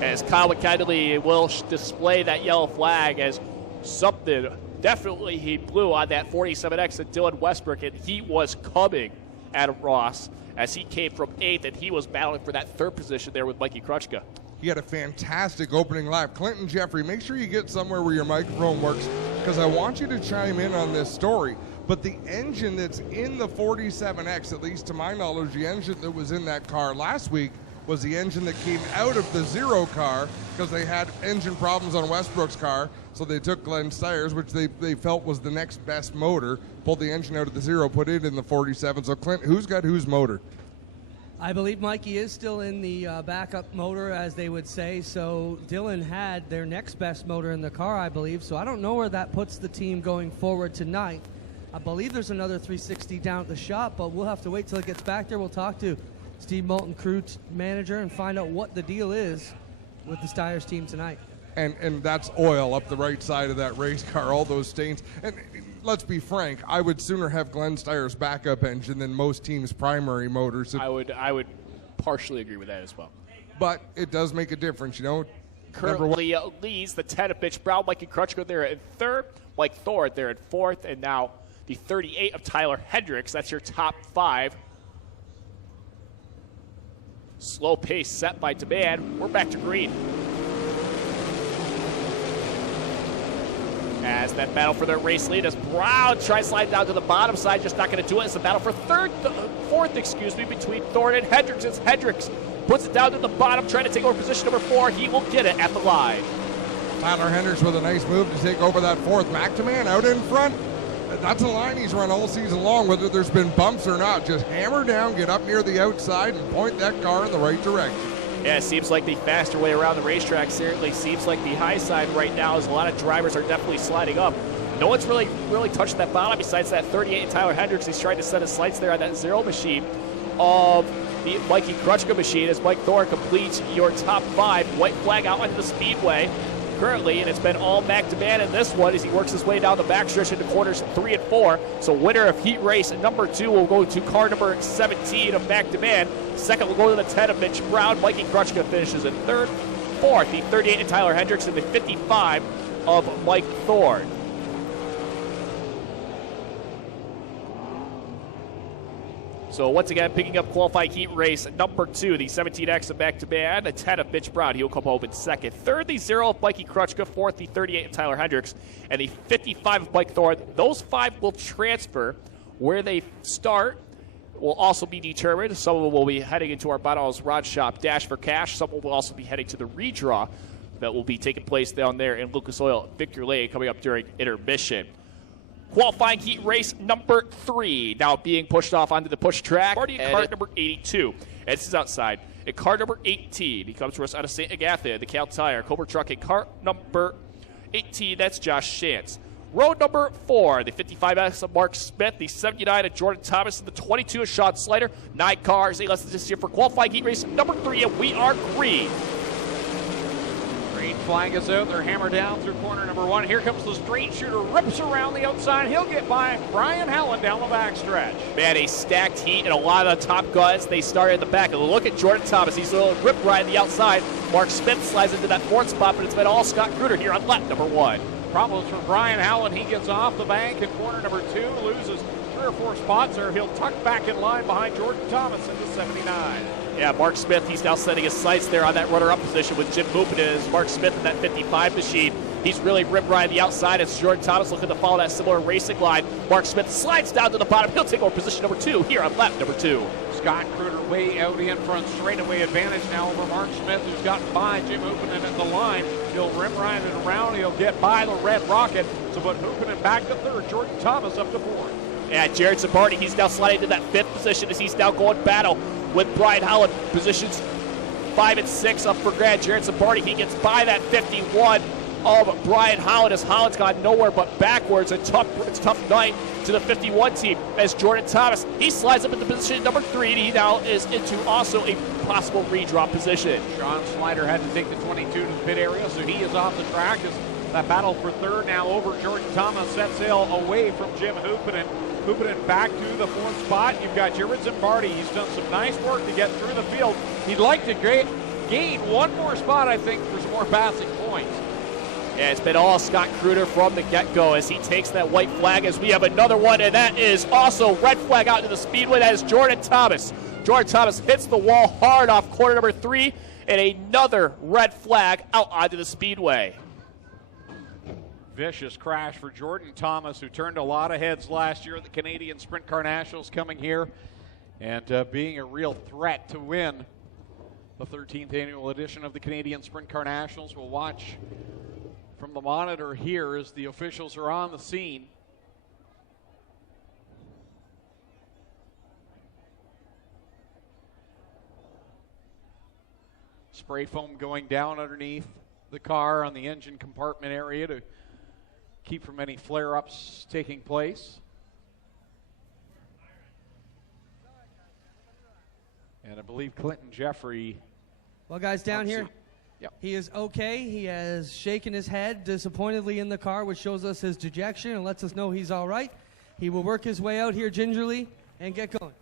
As Kyle McKinley will display that yellow flag as something definitely he blew on that 47X at Dylan Westbrook, and he was coming Adam Ross as he came from 8th, and he was battling for that 3rd position there with Mikey Kruchka. He had a fantastic opening lap. Clinton Jeffrey, make sure you get somewhere where your microphone works, because I want you to chime in on this story. But the engine that's in the 47X, at least to my knowledge, the engine that was in that car last week was the engine that came out of the Zero car, because they had engine problems on Westbrook's car. So they took dmstyres, which they felt was the next best motor, pulled the engine out of the Zero, put it in the 47. So Clint, who's got whose motor? I believe Mikey is still in the backup motor, as they would say. So Dylan had their next best motor in the car, I believe. So I don't know where that puts the team going forward tonight. I believe there's another 360 down at the shop, but we'll have to wait till it gets back there. We'll talk to Steve Moulton, crew manager, and find out what the deal is with the Styres team tonight. And that's oil up the right side of that race car, all those stains. And let's be frank, I would sooner have Glenn Styres' backup engine than most teams' primary motors. I would partially agree with that as well. But it does make a difference, you know. Currently leads the 10 of Mitch Brown, Mikey Kruchka there at 3rd, Mike Thor there at 4th, and now the 38 of Tyler Hendricks. That's your top 5. Slow pace set by Demand. We're back to green. As that battle for their race lead as Brown tries to slide down to the bottom side, just not going to do it. It's a battle for 4th, between Thorne and Hendricks. As Hendricks puts it down to the bottom, trying to take over position number 4. He will get it at the line. Tyler Hendricks with a nice move to take over that 4th. McToman out in front. That's a line he's run all season long, whether there's been bumps or not. Just hammer down, get up near the outside, and point that car in the right direction. Yeah, it seems like the faster way around the racetrack. Certainly seems like the high side right now, as a lot of drivers are definitely sliding up. No one's really touched that bottom besides that 38 and Tyler Hendricks. He's trying to set his sights there on that Zero machine of the Mikey Kruchka machine as Mike Thor completes your top 5. White flag out onto the speedway currently, and it's been all Mac Demand in this one as he works his way down the backstretch into corners 3 and 4. So winner of heat race number 2 will go to car number 17 of Mac Demand. Second will go to the 10 of Mitch Brown. Mikey Kruchka finishes in 3rd. 4th, the 38 of Tyler Hendricks, and the 55 of Mike Thorne. So once again, picking up qualifying heat race number 2, the 17X of back to man, the 10 of Mitch Brown. He will come home in 2nd. 3rd, the 0 of Mikey Kruchka. 4th, the 38 of Tyler Hendricks, and the 55 of Mike Thorne. Those 5 will transfer. Where they start will also be determined. Some of them will be heading into our Bottles Rod Shop Dash for Cash. Some will also be heading to the redraw that will be taking place down there in Lucas Oil Victor Lane coming up during intermission. Qualifying heat race number 3 now being pushed off onto the push track. Party in car number 82. And this is outside. In car number 18, he comes to us out of St. Agatha, the Cal Tire Cobra Truck. In car number 18, that's Josh Shantz. Row number 4, the 55X of Mark Smith, the 79 of Jordan Thomas, and the 22 of Sean Slider. 9 cars, 8 lessons this year for qualifying heat race number 3, and we are green. Green flag is out. They're hammered down through corner number 1. Here comes the straight shooter, rips around the outside. He'll get by Brian Howland down the backstretch. Man, a stacked heat, and a lot of the top guys, they started in the back. And look at Jordan Thomas. He's a little rip ride the outside. Mark Smith slides into that 4th spot, but it's been all Scott Kruder here on lap number 1. Problems for Brian Howland. He gets off the bank in corner number 2, loses 3 or 4 spots there. He'll tuck back in line behind Jordan Thomas into 79. Yeah, Mark Smith, he's now setting his sights there on that runner-up position with Jim Moopin as Mark Smith in that 55 machine. He's really rip riding the outside as Jordan Thomas looking to follow that similar racing line. Mark Smith slides down to the bottom. He'll take over position number 2 here on lap number 2. Scott Kruder way out in front, straightaway advantage now over Mark Smith, who's gotten by Jim Hoopinen at the line. He'll rim ride it around. He'll get by the Red Rocket. So put Hoopinen back to 3rd. Jordan Thomas up to 4th. Yeah, Jared Sabardi, he's now sliding to that 5th position as he's now going battle with Brian Howland. Positions 5 and 6 up for grabs. Jared Sabardi, he gets by that 51 of Brian Howland as Howland's gone nowhere but backwards. It's a tough night to the 51 team as Jordan Thomas, he slides up into position number 3, and he now is into also a possible redraw position. Sean Slider had to take the 22 to the pit area, so he is off the track as that battle for third now over. Jordan Thomas set sail away from Jim Huppinen. Huppinen back to the fourth spot. You've got Jared Zimbardi. He's done some nice work to get through the field. He'd like to gain one more spot, I think, for some more passing points. Yeah, it's been all Scott Kruder from the get-go as he takes that white flag, as we have another one, and that is also red flag out into the speedway. That is Jordan Thomas. Jordan Thomas hits the wall hard off corner number 3, and another red flag out onto the speedway. Vicious crash for Jordan Thomas, who turned a lot of heads last year at the Canadian Sprint Car Nationals, coming here and being a real threat to win the 13th annual edition of the Canadian Sprint Car Nationals. We'll watch from the monitor here as the officials are on the scene. Spray foam going down underneath the car on the engine compartment area to keep from any flare-ups taking place. And I believe Clinton Jeffrey. Well, guys, down here, yep. He is okay. He has shaken his head disappointedly in the car, which shows us his dejection and lets us know he's all right. He will work his way out here gingerly and get going.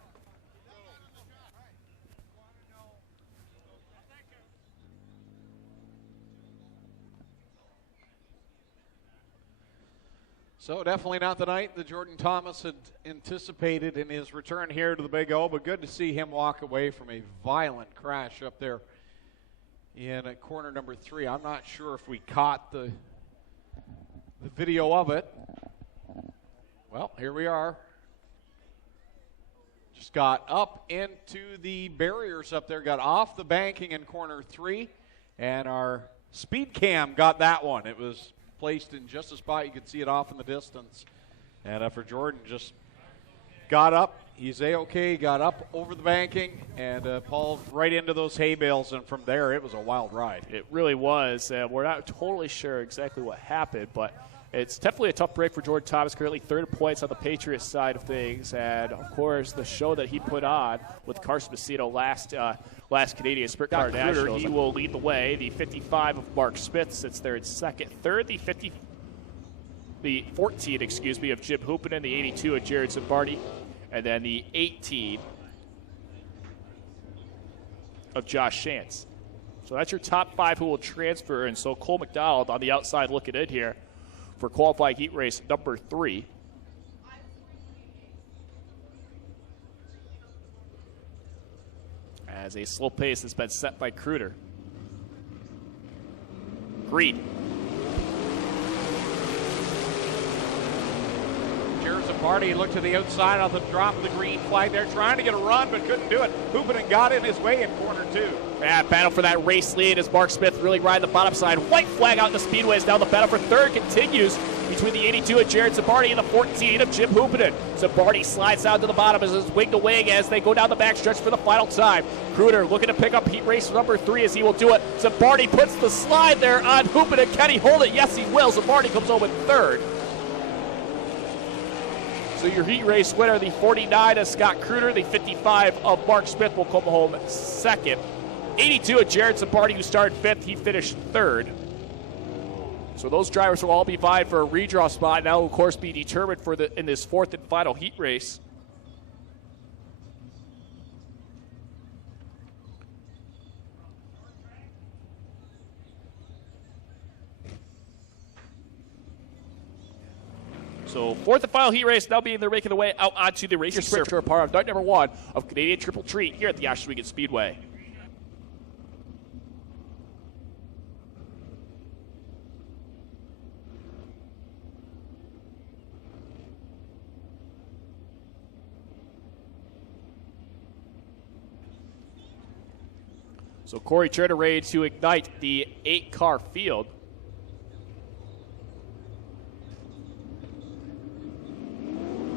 So definitely not the night that Jordan Thomas had anticipated in his return here to the Big O, but good to see him walk away from a violent crash up there in corner number 3. I'm not sure if we caught the video of it. Well, here we are. Just got up into the barriers up there, got off the banking in corner 3, and our speed cam got that one. It was placed in just a spot you could see it off in the distance. And for Jordan, just got up. He's A-okay, got up over the banking and pulled right into those hay bales. And from there, it was a wild ride. It really was. We're not totally sure exactly what happened, but it's definitely a tough break for Jordan Thomas, currently third points on the Patriots side of things. And, of course, the show that he put on with Carson Macedo last Canadian Sprint Car Nationals, he will lead the way. The 55 of Mark Smith sits there in second. Third, the 14, of Jim Huppinen, the 82 of Jared Zimbardi, and then the 18 of Josh Shantz. So that's your top 5 who will transfer. And so Cole McDonald on the outside looking in here for qualifying heat race number 3. As a slow pace has been set by Kruder. Green. Jared Zimbardi looked to the outside on the drop of the green flag there, trying to get a run, but couldn't do it. Huppinen got in his way in corner 2. Yeah, battle for that race lead as Mark Smith really riding the bottom side. White flag out in the speedways. Now the battle for third continues between the 82 of Jared Zimbardi and the 14 of Jim Huppinen. Zimbardi slides down to the bottom as it's wing to wing as they go down the backstretch for the final time. Kruder looking to pick up heat race number 3 as he will do it. Zimbardi puts the slide there on Huppinen. Can he hold it? Yes, he will. Zimbardi comes home in third. So your heat race winner, the 49 of Scott Kruder, the 55 of Mark Smith will come home second. 82 of Jared Zimbardi, who started 5th, he finished 3rd. So those drivers will all be vying for a redraw spot. Now, of course, be determined in this 4th and final heat race. So 4th and final heat race now they're making their way out onto the Patriot Sprint Tour, part of night number 1 of Canadian Triple Treat here at the Ashwaubenon Speedway. So Corey Turner ready to ignite the 8-car field.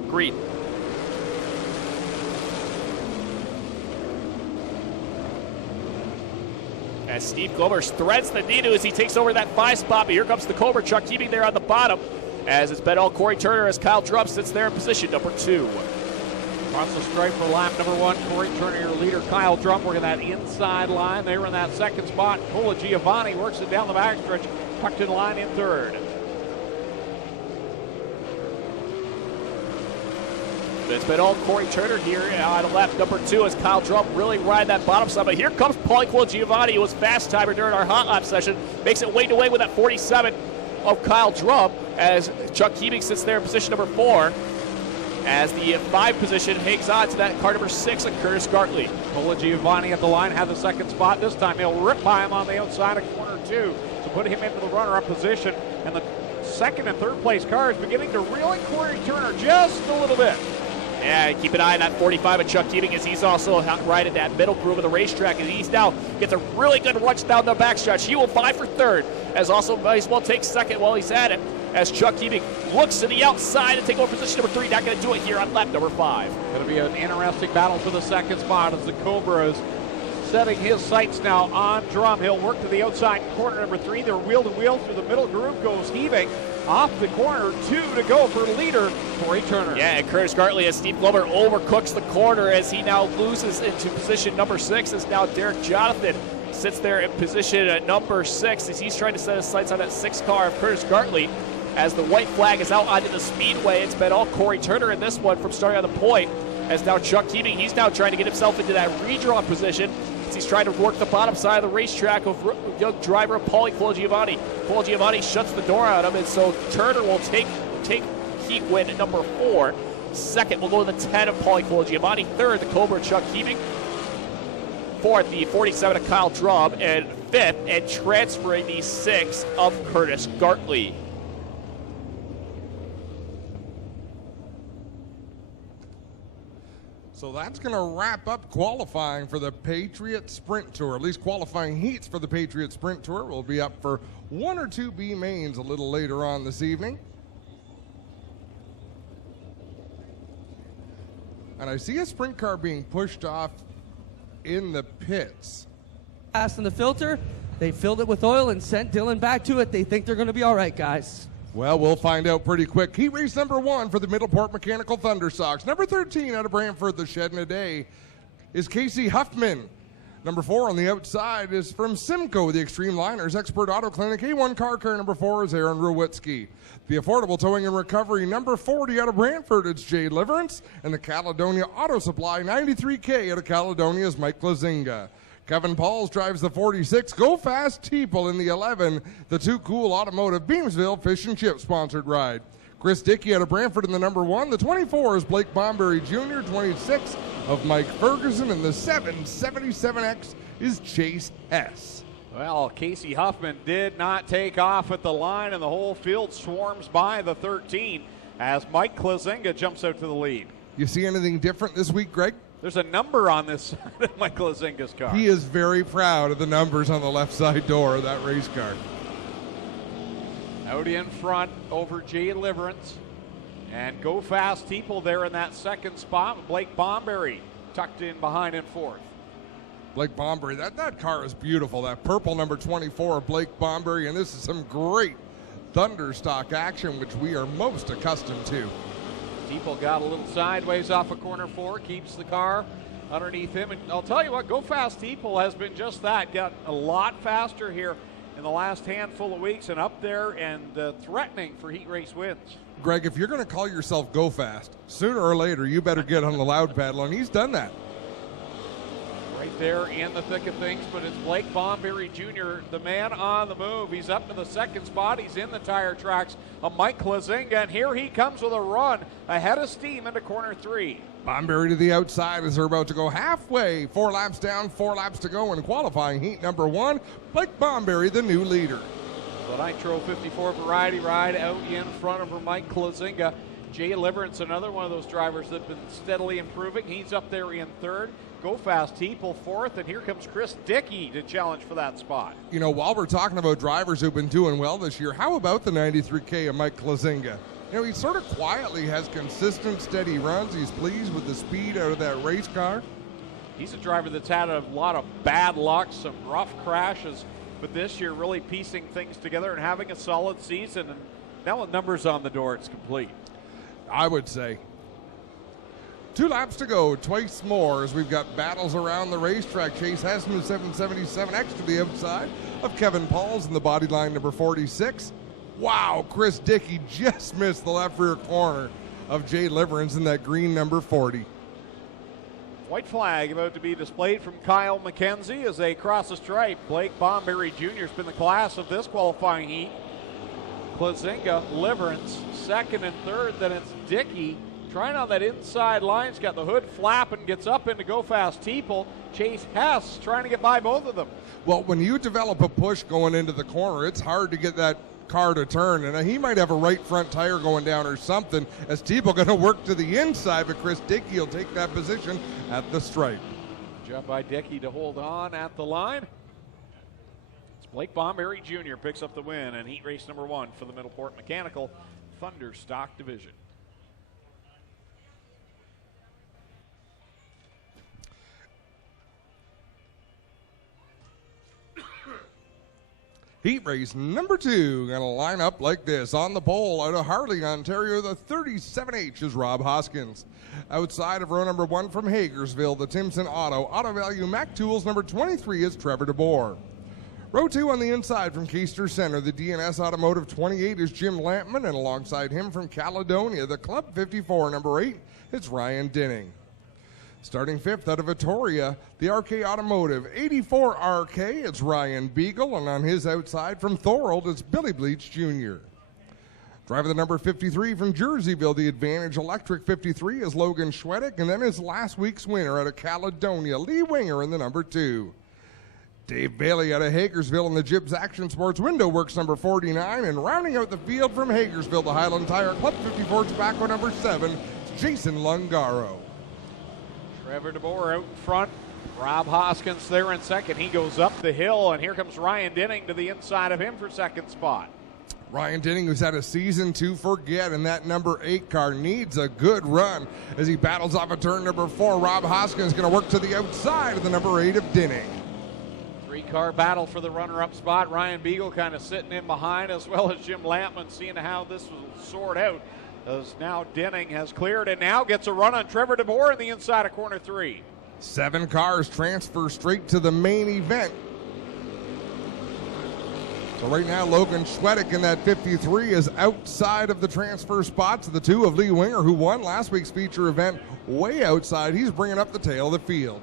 Green. As Steve Gomer threads the Nino as he takes over that 5 spot, but here comes the Cobra truck keeping there on the bottom as it's been all Corey Turner as Kyle Drubb sits there in position number 2. Across the stripe for lap number 1, Corey Turner, your leader. Kyle Drum working that inside line. They were in that second spot. Cola Giovanni works it down the backstretch, tucked in line in third. It's been all Corey Turner here on lap number 2 as Kyle Drum really riding that bottom side. But here comes Cola Giovanni, who was fast timer during our hot lap session. Makes it way to way with that 47 of Kyle Drum as Chuck Keebing sits there in position number 4. As the 5 position hangs on to that car number 6 of Curtis Gartley. Cola Giovanni at the line had the second spot. This time he'll rip by him on the outside of corner 2 to put him into the runner-up position. And the second and third place car is beginning to reel in Corey Turner just a little bit. Yeah, keep an eye on that 45 of Chuck Keating as he's also right in that middle groove of the racetrack, and he's now gets a really good rush down the backstretch. He will vie for third, as also might as well take second while he's at it, as Chuck Keating looks to the outside and take over position number 3. Not going to do it here on lap number 5. Going to be an interesting battle for the second spot as the Cobra is setting his sights now on Drum. He'll work to the outside corner number 3. They're wheel to wheel through the middle groove, goes heaving. Off the corner, 2 to go for leader, Corey Turner. Yeah, and Curtis Gartley as Steve Glover overcooks the corner as he now loses into position number 6 as now Derek Jonathan sits there in position at number 6 as he's trying to set his sights on that 6 car of Curtis Gartley. As the white flag is out onto the speedway, it's been all Corey Turner in this one from starting on the point. As now Chuck Keating, he's now trying to get himself into that redraw position. He's trying to work the bottom side of the racetrack of young driver Paulie Cola Giovanni. Cola Giovanni shuts the door on him, and so Turner will take heat win at number 4. Second will go to the 10 of Paulie Cola Giovanni. Third, the Cobra Chuck Keating. Fourth, the 47 of Kyle Drum. And fifth, and transferring the 6 of Curtis Gartley. So that's going to wrap up qualifying for the Patriot Sprint Tour. At least qualifying heats for the Patriot Sprint Tour will be up for 1 or 2 B mains a little later on this evening. And I see a sprint car being pushed off in the pits. Passed in the filter, they filled it with oil and sent Dylan back to it. They think they're going to be all right, guys. Well, we'll find out pretty quick. Heat race number 1 for the Middleport Mechanical Thunderstocks. Number 13 out of Brantford, the Shed in a Day, is Casey Huffman. Number 4 on the outside is from Simcoe, the Extreme Liners Expert Auto Clinic. A1 car number 4 is Aaron Ruwitzki. The Affordable Towing and Recovery, number 40 out of Brantford, it's Jay Liverance. And the Caledonia Auto Supply, 93K out of Caledonia, is Mike Lazinga. Kevin Pauls drives the 46. Go Fast Teeple in the 11. The Too Cool Automotive Beamsville Fish and Chip sponsored ride. Chris Dickey out of Brantford in the number 1. The 24 is Blake Bomberry Jr. 26 of Mike Ferguson. And the 777X is Chase S. Well, Casey Huffman did not take off at the line, and the whole field swarms by the 13 as Mike Lazinga jumps out to the lead. You see anything different this week, Greg? There's a number on this side of Mike Lazinga's car. He is very proud of the numbers on the left side door of that race car. Out in front over Jay Liverance. And Go Fast Teeple there in that second spot. Blake Bomberry tucked in behind in 4th. Blake Bomberry, that car is beautiful. That purple number 24 of Blake Bomberry, and this is some great Thunderstock action, which we are most accustomed to. Teeple got a little sideways off of corner 4, keeps the car underneath him. And I'll tell you what, Go Fast Teeple has been just that. Got a lot faster here in the last handful of weeks and up there and threatening for heat race wins. Greg, if you're going to call yourself Go Fast, sooner or later you better get on the loud pedal, and he's done that. Right there in the thick of things, but it's Blake Bomberry Jr., the man on the move. He's up to the second spot. He's in the tire tracks of Mike Lazinga, and here he comes with a run ahead of steam into corner 3. Bomberry to the outside as they're about to go halfway. 4 laps down, 4 laps to go in qualifying heat number 1. Blake Bomberry, the new leader. The Nitro 54 variety ride out in front of Mike Lazinga. Jay Liverance, another one of those drivers that's been steadily improving. He's up there in 3rd. Go Fast Teeple 4th, and here comes Chris Dickey to challenge for that spot. You know, while we're talking about drivers who've been doing well this year, how about the 93K of Mike Lazinga? You know, he sort of quietly has consistent, steady runs. He's pleased with the speed out of that race car. He's a driver that's had a lot of bad luck, some rough crashes, but this year really piecing things together and having a solid season. And now with numbers on the door, it's complete. I would say. 2 laps to go, twice more as we've got battles around the racetrack. Chase Hesman 777X to the outside of Kevin Pauls in the body line number 46. Wow, Chris Dickey just missed the left rear corner of Jay Liverens in that green number 40. White flag about to be displayed from Kyle McKenzie as they cross the stripe. Blake Bomberry Jr. has been the class of this qualifying heat. Klazinga, Liverens, second and third. Then it's Dickey trying on that inside line. He's got the hood flapping, gets up into go fast Teeple. Chase Hess trying to get by both of them. Well, when you develop a push going into the corner, it's hard to get that car to turn, and he might have a right front tire going down or something, as Teeple going to work to the inside, but Chris Dickey will take that position at the stripe. Job by Dickey to hold on at the line. It's Blake Bomberry Jr. picks up the win in heat race number 1 for the Middleport Mechanical Thunderstock division. Heat race number 2 going to line up like this. On the pole out of Harley, Ontario, the 37H is Rob Hoskins. Outside of row number 1 from Hagersville, the Timson Auto Value Mac Tools number 23 is Trevor DeBoer. Row 2 on the inside from Keister Center, the DNS Automotive 28 is Jim Lampman, and alongside him from Caledonia, the Club 54 number 8, it's Ryan Dinning. Starting 5th out of Vittoria, the RK Automotive 84 RK, it's Ryan Beagle, and on his outside from Thorold, it's Billy Bleach Jr. Driving the number 53 from Jerseyville, the Advantage Electric 53 is Logan Schwedick, and then his last week's winner out of Caledonia, Lee Winger in the number 2. Dave Bailey out of Hagersville in the Gibbs Action Sports Window Works number 49, and rounding out the field from Hagersville, the Highland Tire Club 54 Tobacco number 7, Jason Lungaro. Trevor DeBoer out in front. Rob Hoskins there in second. He goes up the hill, and here comes Ryan Dinning to the inside of him for second spot. Ryan Dinning, who's had a season to forget, and that number 8 car needs a good run as he battles off of turn number 4. Rob Hoskins going to work to the outside of the number 8 of Dinning. 3-car battle for the runner-up spot. Ryan Beagle kind of sitting in behind, as well as Jim Lampman, seeing how this will sort out. As now Dinning has cleared and now gets a run on Trevor DeBoer in the inside of corner 3. 7 cars transfer straight to the main event. So right now Logan Schwedick in that 53 is outside of the transfer spots. The 2 of Lee Winger, who won last week's feature event, way outside. He's bringing up the tail of the field.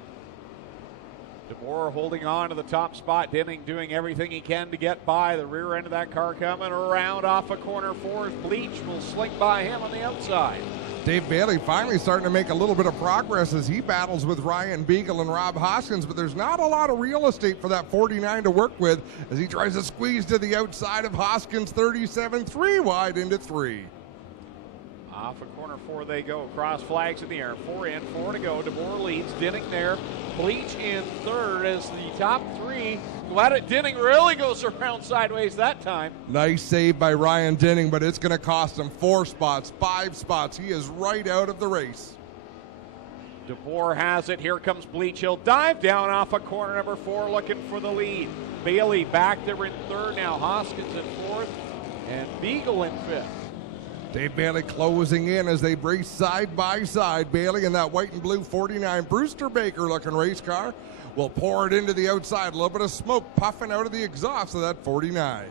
DeBoer holding on to the top spot. Dinning doing everything he can to get by. The rear end of that car coming around off of corner 4. Bleach will slink by him on the outside. Dave Bailey finally starting to make a little bit of progress as he battles with Ryan Beagle and Rob Hoskins, but there's not a lot of real estate for that 49 to work with as he tries to squeeze to the outside of Hoskins. 37, 3 wide into 3. Off of corner 4 they go. Cross flags in the air. 4 in, 4 to go. DeBoer leads. Dinning there. Bleach in third as the top 3. Glad it Dinning really goes around sideways that time. Nice save by Ryan Dinning, but it's going to cost him 4 spots, 5 spots. He is right out of the race. DeBoer has it. Here comes Bleach. He'll dive down off of corner number 4 looking for the lead. Bailey back there in third now. Hoskins in fourth and Beagle in fifth. Dave Bailey closing in as they brace side by side. Bailey in that white and blue 49 Brewster Baker looking race car will pour it into the outside. A little bit of smoke puffing out of the exhaust of that 49.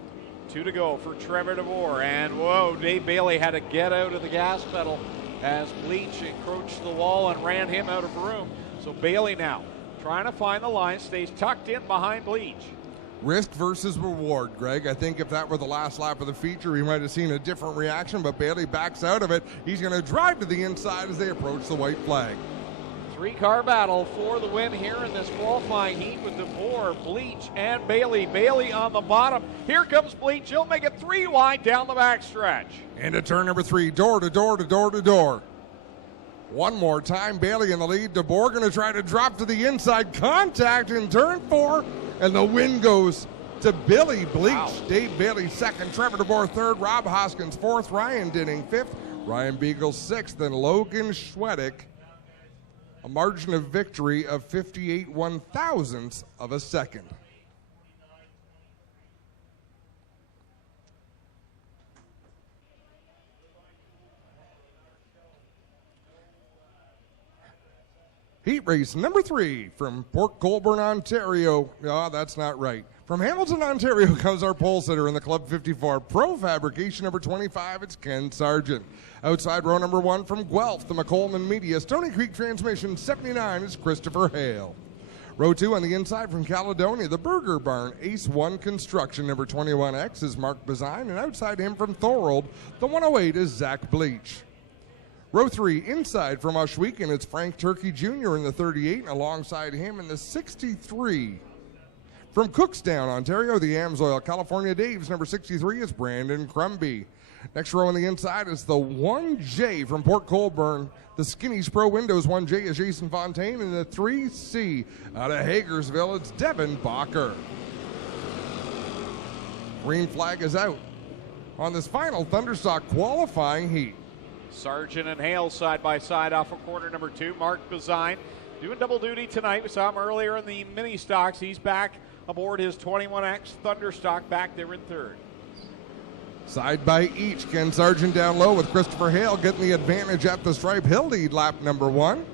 2 to go for Trevor DeBoer. And whoa, Dave Bailey had to get out of the gas pedal as Bleach encroached the wall and ran him out of room. So Bailey now trying to find the line, stays tucked in behind Bleach. Risk versus reward, Greg. I think if that were the last lap of the feature, we might have seen a different reaction, but Bailey backs out of it. He's going to drive to the inside as they approach the white flag. 3-car battle for the win here in this qualifying heat with DeBoer, Bleach, and Bailey. Bailey on the bottom. Here comes Bleach. He'll make it 3 wide down the backstretch. Into turn number 3, door to door to door to door. One more time, Bailey in the lead. DeBoer going to try to drop to the inside. Contact in turn 4, and the win goes to Billy Bleach. Wow. Dave Bailey second, Trevor DeBoer third, Rob Hoskins fourth, Ryan Dinning fifth, Ryan Beagle sixth, and Logan Schwedick a margin of victory of 58 1/1000ths of a second. Heat race number 3 from Port Colborne, Ontario. Oh, that's not right. From Hamilton, Ontario comes our pole sitter in the Club 54 Pro Fabrication number 25. It's Ken Sargent. Outside row number 1 from Guelph, the McColeman Media Stony Creek Transmission 79 is Christopher Hale. Row 2 on the inside from Caledonia, the Burger Barn Ace 1 Construction number 21X is Mark Bazine, and outside him from Thorold, the 108 is Zach Bleach. Row 3 inside from Oshwegan, it's Frank Turkey Jr. in the 38, and alongside him in the 63. From Cookstown, Ontario, the Amsoil California Daves number 63 is Brandon Crumby. Next row on the inside is the 1J from Port Colborne. The Skinnies Pro Windows 1J is Jason Fontaine, and the 3C out of Hagersville, it's Devin Bacher. Green flag is out on this final Thunderstock qualifying heat. Sargent and Hale side by side off of corner number 2. Mark Bazine doing double duty tonight. We saw him earlier in the Ministocks. He's back aboard his 21X Thunderstock back there in 3rd. Side by each, Ken Sargent down low with Christopher Hale getting the advantage at the stripe. He'll lead lap number 1.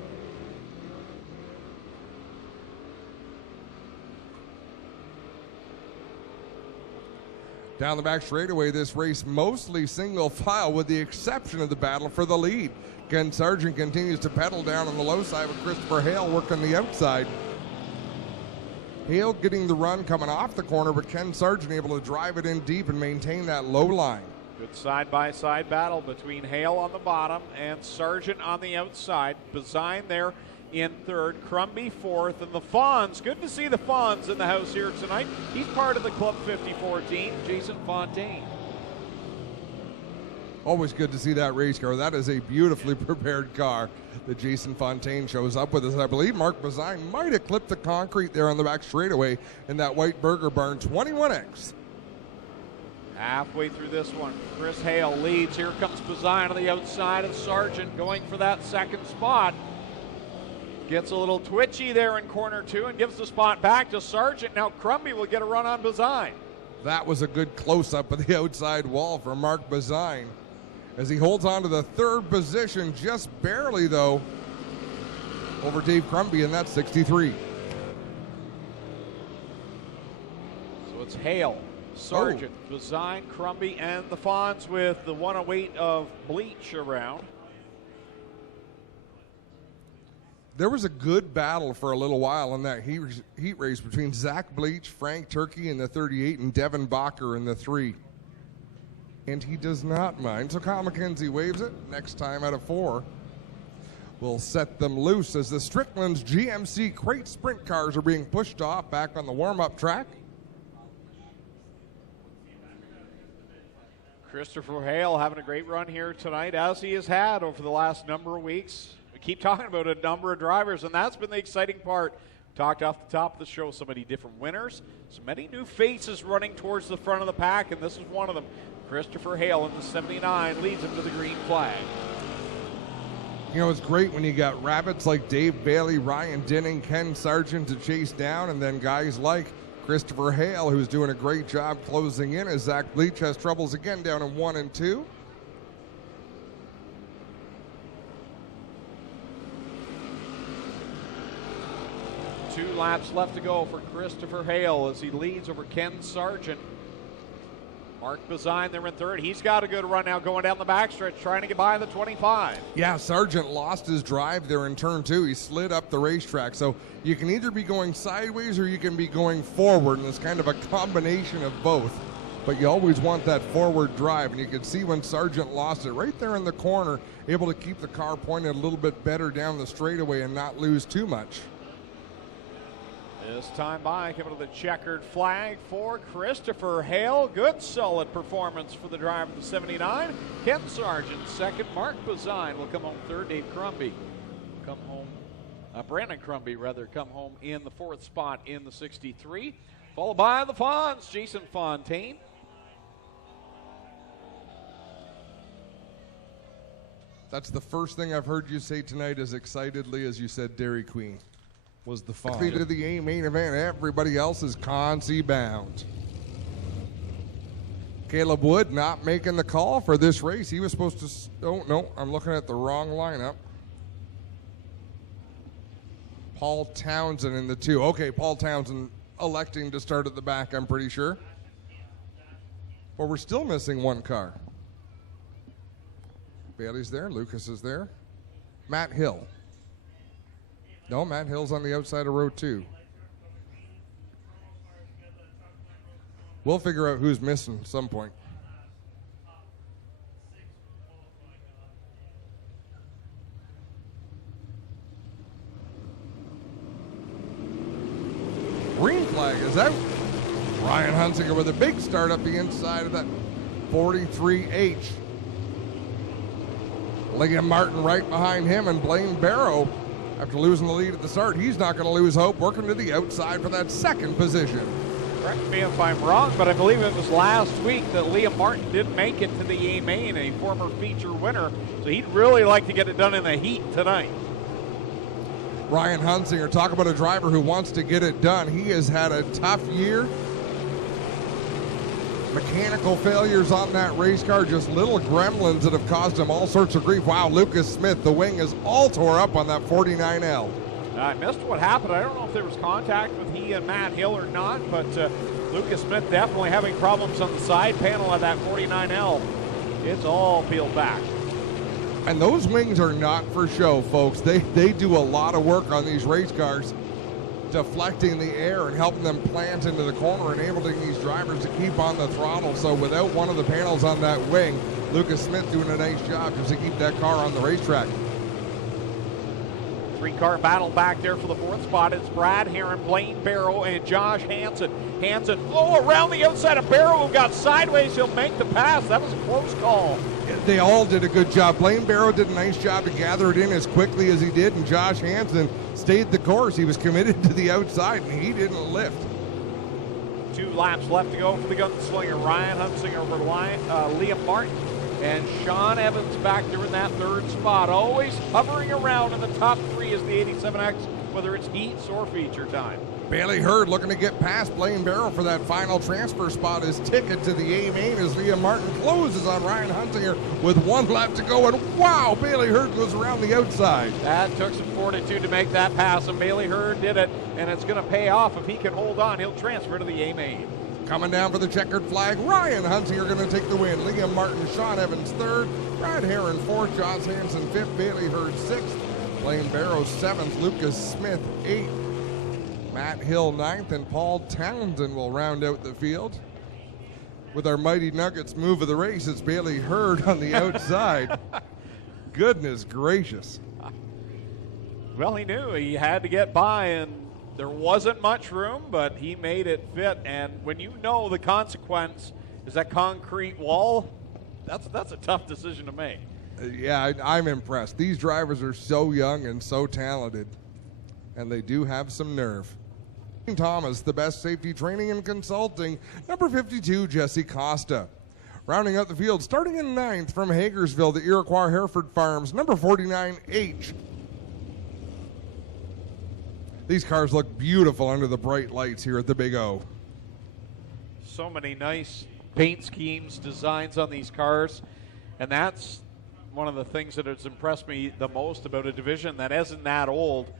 Down the back straightaway, this race mostly single file with the exception of the battle for the lead. Ken Sargent continues to pedal down on the low side with Christopher Hale working the outside. Hale getting the run coming off the corner, but Ken Sargent able to drive it in deep and maintain that low line. Good side-by-side battle between Hale on the bottom and Sargent on the outside. Bazine there in 3rd, Crumby 4th, and the Fonz. Good to see the Fonz in the house here tonight. He's part of the Club 54 team, Jason Fontaine. Always good to see that race car. That is a beautifully prepared car that Jason Fontaine shows up with us. I believe Mark Bazine might have clipped the concrete there on the back straightaway in that white Burger Barn 21X. Halfway through this one, Chris Hale leads. Here comes Bazine on the outside of Sargent going for that 2nd spot. Gets a little twitchy there in corner 2 and gives the spot back to Sargent. Now Crumby will get a run on Bazine. That was a good close-up of the outside wall for Mark Bazine as he holds on to the 3rd position, just barely, though, over Dave Crumby in that 63. So it's Hale, Sargent, Bazine, Crumby, and the Fonz with the 108 of Bleach around. There was a good battle for a little while in that heat race between Zach Bleach, Frank Turkey in the 38, and Devin Bacher in the 3. And he does not mind. So Kyle McKenzie waves it. Next time out of 4, we'll set them loose as the Strickland's GMC crate sprint cars are being pushed off back on the warm-up track. Christopher Hale having a great run here tonight, as he has had over the last number of weeks. We keep talking about a number of drivers, and that's been the exciting part. Talked off the top of the show, so many different winners, so many new faces running towards the front of the pack, and this is one of them. Christopher Hale in the 79 leads him to the green flag. You know, it's great when you got rabbits like Dave Bailey, Ryan Dinning, Ken Sargent to chase down, and then guys like Christopher Hale, who's doing a great job closing in as Zach Bleach has troubles again down in 1 and 2. Two laps left to go for Christopher Hale as he leads over Ken Sargent. Mark Bazine there in 3rd. He's got a good run now going down the backstretch, trying to get by the 25. Yeah, Sargent lost his drive there in turn 2. He slid up the racetrack. So you can either be going sideways or you can be going forward, and it's kind of a combination of both. But you always want that forward drive, and you can see when Sargent lost it right there in the corner, able to keep the car pointed a little bit better down the straightaway and not lose too much. This time by, coming to the checkered flag for Christopher Hale. Good, solid performance for the driver of the 79. Ken Sargent, 2nd. Mark Bazine will come home 3rd. Dave Crumby come home, Brandon Crumby, rather, come home in the 4th spot in the 63. Followed by the Fonz, Jason Fontaine. That's the first thing I've heard you say tonight as excitedly as you said Dairy Queen. Was the fun. To the A main event, everybody else is Concy bound. Caleb Wood not making the call for this race. He was supposed to, oh no, I'm looking at the wrong lineup. Paul Townsend in the 2. Okay, Paul Townsend electing to start at the back, I'm pretty sure. But we're still missing one car. Bailey's there. Lucas is there. Matt Hill. No, Matt Hill's on the outside of row 2. We'll figure out who's missing at some point. Green flag is out. Ryan Hunsinger with a big start up the inside of that 43H. Liam Martin right behind him, and Blaine Barrow, after losing the lead at the start, he's not going to lose hope, working to the outside for that second position. Correct me if I'm wrong, but I believe it was last week that Liam Martin did make it to the A main, a former feature winner, so he'd really like to get it done in the heat tonight. Ryan Hunsinger, talk about a driver who wants to get it done. He has had a tough year. Mechanical failures on that race car, just little gremlins that have caused him all sorts of grief. Wow, Lucas Smith, the wing is all tore up on that 49L. I missed what happened. I don't know if there was contact with he and Matt Hill or not, but Lucas Smith definitely having problems on the side panel of that 49L. It's all peeled back. And those wings are not for show, folks. They do a lot of work on these race cars, deflecting the air and helping them plant into the corner, enabling these drivers to keep on the throttle. So without one of the panels on that wing, Lucas Smith doing a nice job just to keep that car on the racetrack. 3-car battle back there for the 4th spot. It's Brad Herron, Blaine Barrow, and Josh Hansen. Hansen, around the outside of Barrow, who got sideways. He'll make the pass. That was a close call. They all did a good job. Blaine Barrow did a nice job to gather it in as quickly as he did, and Josh Hansen stayed the course. He was committed to the outside, and he didn't lift. 2 laps left to go for the gunslinger. Ryan Hunsinger over Liam Martin. And Sean Evans back there in that 3rd spot, always hovering around in the top 3 as the 87X, whether it's heats or feature time. Bailey Hurd looking to get past Blaine Barrow for that final transfer spot. His ticket to the A main as Liam Martin closes on Ryan Hunsinger with 1 lap to go. And wow, Bailey Hurd goes around the outside. That took some fortitude to make that pass, and Bailey Hurd did it, and it's going to pay off if he can hold on. He'll transfer to the A main. Coming down for the checkered flag, Ryan Hunsinger going to take the win. Liam Martin, Sean Evans 3rd, Brad Herron 4th, Josh Hansen 5th, Bailey Hurd 6th, Blaine Barrow 7th, Lucas Smith 8th, Matt Hill 9th, and Paul Townsend will round out the field. With our Mighty Nuggets move of the race, it's Bailey Hurd on the outside. Goodness gracious. Well, he knew he had to get by, and there wasn't much room, but he made it fit. And when you know the consequence is that concrete wall, that's a tough decision to make. Yeah, I'm impressed. These drivers are so young and so talented, and they do have some nerve. Thomas, the best safety training and consulting. Number 52, Jesse Costa. Rounding out the field, starting in 9th from Hagersville, the Iroquois Hereford Farms, number 49H. These cars look beautiful under the bright lights here at the Big O. So many nice paint schemes, designs on these cars, and that's one of the things that has impressed me the most about a division that isn't that old,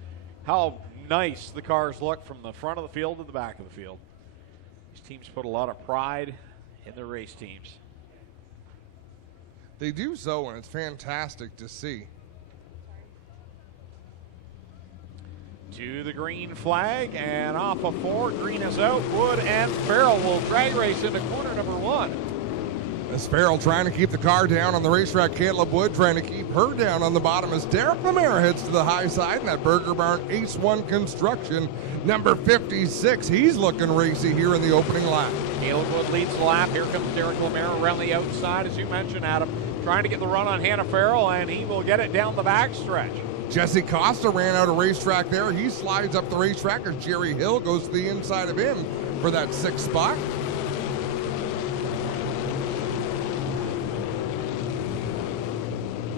how nice the cars look from the front of the field to the back of the field. These teams put a lot of pride in their race teams. They do so, and it's fantastic to see. To the green flag, and off of 4, green is out. Wood and Farrell will drag race into corner number 1. As Farrell trying to keep the car down on the racetrack, Caleb Wood trying to keep her down on the bottom as Derek Lemare heads to the high side in that Burger Barn Ace 1 Construction, number 56. He's looking racy here in the opening lap. Caleb Wood leads the lap. Here comes Derek Lemare around the outside, as you mentioned, Adam, trying to get the run on Hannah Farrell, and he will get it down the backstretch. Jesse Costa ran out of racetrack there. He slides up the racetrack as Jerry Hill goes to the inside of him for that 6th spot.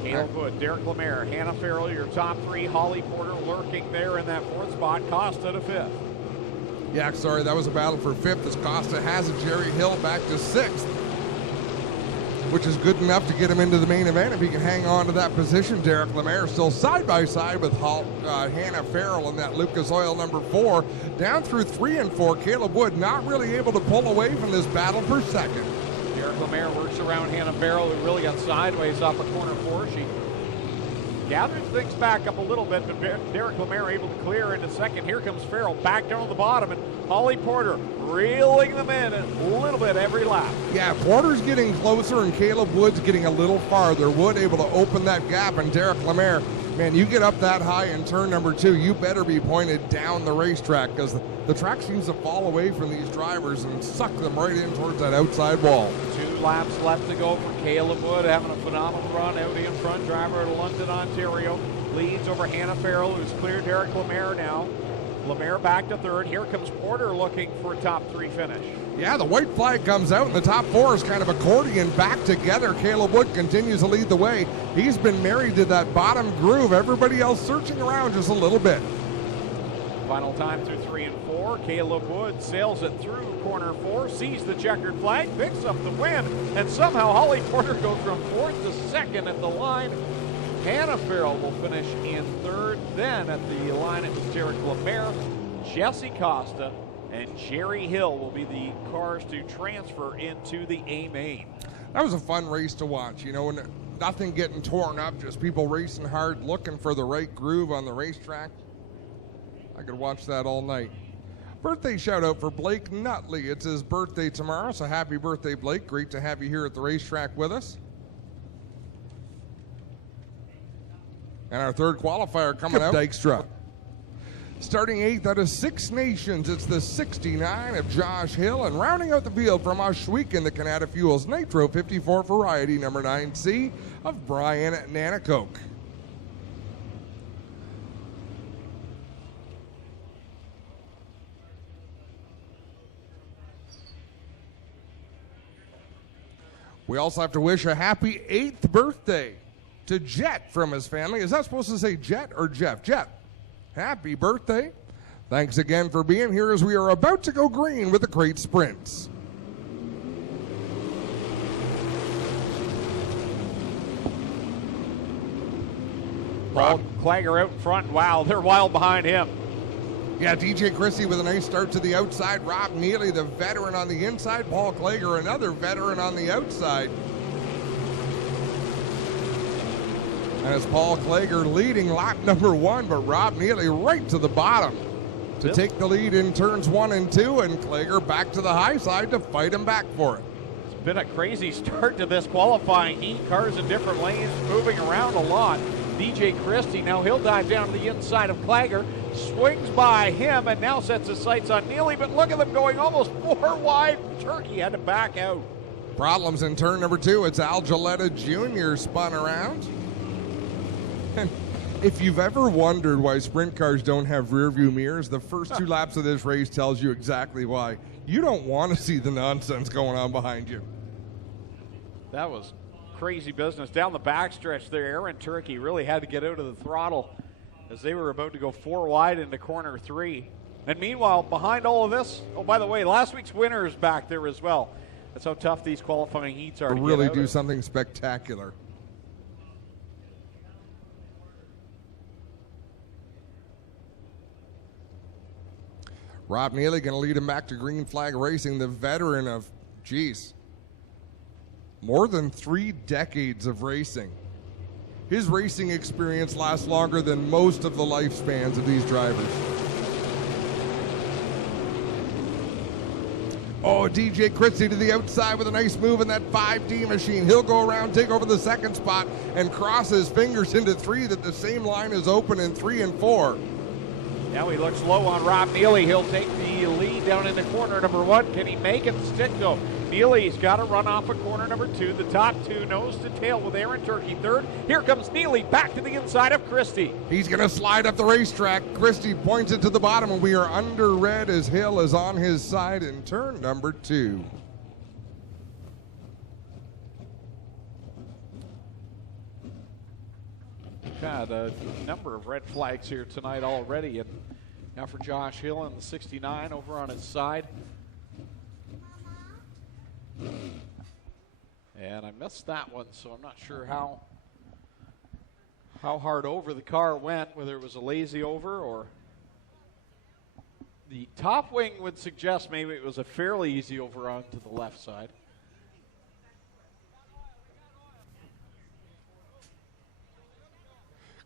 Caleb Wood, Derek Lemare, Hannah Farrell, your top 3. Holly Porter lurking there in that 4th spot. Costa to 5th. Yeah, sorry, that was a battle for 5th as Costa has a Jerry Hill back to 6th. which is good enough to get him into the main event. If he can hang on to that position, Derek Lemaire still side by side with Hannah Farrell in that Lucas Oil number 4. Down through 3 and 4, Caleb Wood not really able to pull away from this battle for second. Derek Lemaire works around Hannah Farrell, who really got sideways off of corner 4. She gathers things back up a little bit, but Derek Lemaire able to clear into second. Here comes Farrell back down to the bottom, and Holly Porter reeling them in a little bit every lap. Yeah, Porter's getting closer and Caleb Wood's getting a little farther. Wood able to open that gap, and Derek Lemaire, man, you get up that high in turn number 2, you better be pointed down the racetrack, because the track seems to fall away from these drivers and suck them right in towards that outside wall. 2 laps left to go for Caleb Wood, having a phenomenal run out in front. Driver out of London, Ontario, leads over Hannah Farrell, who's cleared Derek Lemaire now. Lemaire back to third. Here comes Porter looking for a top 3 finish. Yeah, the white flag comes out, and the top 4 is kind of accordion back together. Caleb Wood continues to lead the way. He's been married to that bottom groove. Everybody else searching around just a little bit. Final time through 3 and 4. Caleb Wood sails it through corner 4, sees the checkered flag, picks up the win, and somehow Holly Porter goes from 4th to 2nd at the line. Hannah Farrell will finish in 3rd. Then at the line it was Derek Lemaire, Jesse Costa, and Jerry Hill will be the cars to transfer into the A main. That was a fun race to watch, you know, and nothing getting torn up, just people racing hard, looking for the right groove on the racetrack. I could watch that all night. Birthday shout out for Blake Nutley. It's his birthday tomorrow, so happy birthday, Blake. Great to have you here at the racetrack with us. And our third qualifier coming out, Dykstra. Starting 8th out of 6 nations, it's the 69 of Josh Hill. And rounding out the field from Oshweek in the Canada Fuels Nitro 54 variety, number 9C of Brian Nanakoke. We also have to wish a happy 8th birthday to Jet from his family. Is that supposed to say Jet or Jeff? Jet, happy birthday. Thanks again for being here as we are about to go green with the crate sprints. Paul Clager out in front. Wow, they're wild behind him. Yeah, DJ Christie with a nice start to the outside. Rob Neely, the veteran on the inside. Paul Clager, another veteran on the outside. And it's Paul Clager leading lap number 1, but Rob Neely right to the bottom to take the lead in turns 1 and 2, and Clager back to the high side to fight him back for it. It's been a crazy start to this qualifying heat. Cars in different lanes, moving around a lot. DJ Christie, now he'll dive down to the inside of Clager, swings by him, and now sets his sights on Neely, but look at them going almost 4 wide. Turkey had to back out. Problems in turn number 2. It's Al Gilletta Jr. spun around. And if you've ever wondered why sprint cars don't have rear view mirrors, the first 2 laps of this race tells you exactly why. You don't want to see the nonsense going on behind you. That was crazy business. Down the backstretch there, Aaron Turkey really had to get out of the throttle as they were about to go 4 wide into corner 3. And meanwhile, behind all of this, oh, by the way, last week's winner is back there as well. That's how tough these qualifying heats are to really get out do of. Something spectacular. Rob Neely going to lead him back to green flag racing, the veteran of, more than 3 decades of racing. His racing experience lasts longer than most of the lifespans of these drivers. Oh, DJ Christie to the outside with a nice move in that 5D machine. He'll go around, take over the 2nd spot, and cross his fingers into 3 that the same line is open in 3 and 4. Now he looks low on Rob Neely. He'll take the lead down into corner number 1. Can he make it stick though? Neely's got to run off of corner number 2. The top 2 nose to tail with Aaron Turkey 3rd. Here comes Neely back to the inside of Christie. He's going to slide up the racetrack. Christie points it to the bottom, and we are under red as Hill is on his side in turn number 2. Had a number of red flags here tonight already, and now for Josh Hill in the 69 over on his side. And I missed that one, so I'm not sure how hard over the car went, whether it was a lazy over or the top wing would suggest maybe it was a fairly easy over onto the left side.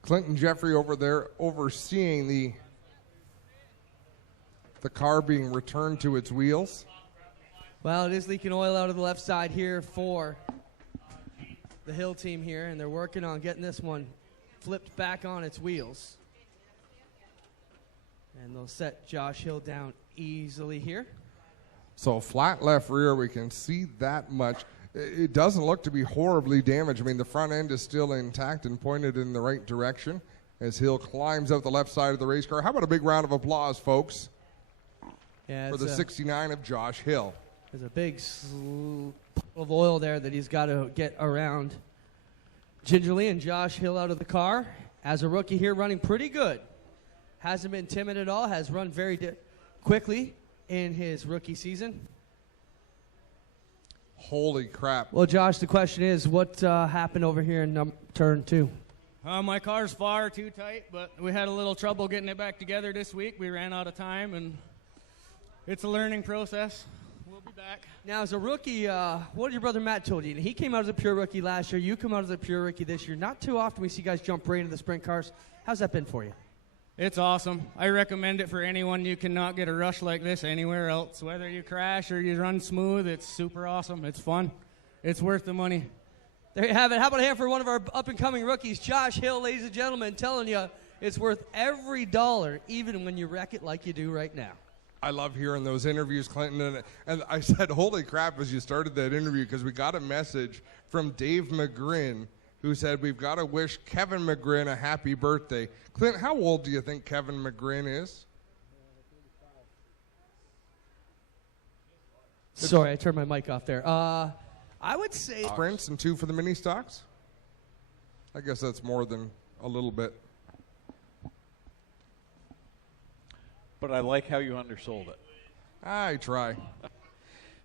Clinton Jeffrey over there overseeing the car being returned to its wheels. Well, it is leaking oil out of the left side here for the Hill team here, and they're working on getting this one flipped back on its wheels. And they'll set Josh Hill down easily here. So flat left rear, we can see that much. It doesn't look to be horribly damaged. I mean, the front end is still intact and pointed in the right direction as Hill climbs out the left side of the race car. How about a big round of applause, folks, for the 69 of Josh Hill. There's a big puddle of oil there that he's got to get around gingerly, and Josh Hill out of the car as a rookie here, running pretty good. Hasn't been timid at all, has run very quickly in his rookie season. Holy crap. Well, Josh, the question is, what happened over here in turn 2? My car's far too tight, but we had a little trouble getting it back together this week. We ran out of time, and it's a learning process. We'll be back. Now, as a rookie, what did your brother Matt told you? He came out as a pure rookie last year. You come out as a pure rookie this year. Not too often we see guys jump right into the sprint cars. How's that been for you? It's awesome. I recommend it for anyone. You cannot get a rush like this anywhere else. Whether you crash or you run smooth, it's super awesome. It's fun. It's worth the money. There you have it. How about a hand for one of our up-and-coming rookies, Josh Hill, ladies and gentlemen, telling you it's worth every dollar, even when you wreck it like you do right now. I love hearing those interviews, Clinton. And I said, holy crap, as you started that interview, because we got a message from Dave McGrin, who said, we've got to wish Kevin McGrin a happy birthday. Clint, how old do you think Kevin McGrin is? Sorry, I turned my mic off there. I would say... Sprints and 2 for the Ministocks? I guess that's more than a little bit. But I like how you undersold it. I try.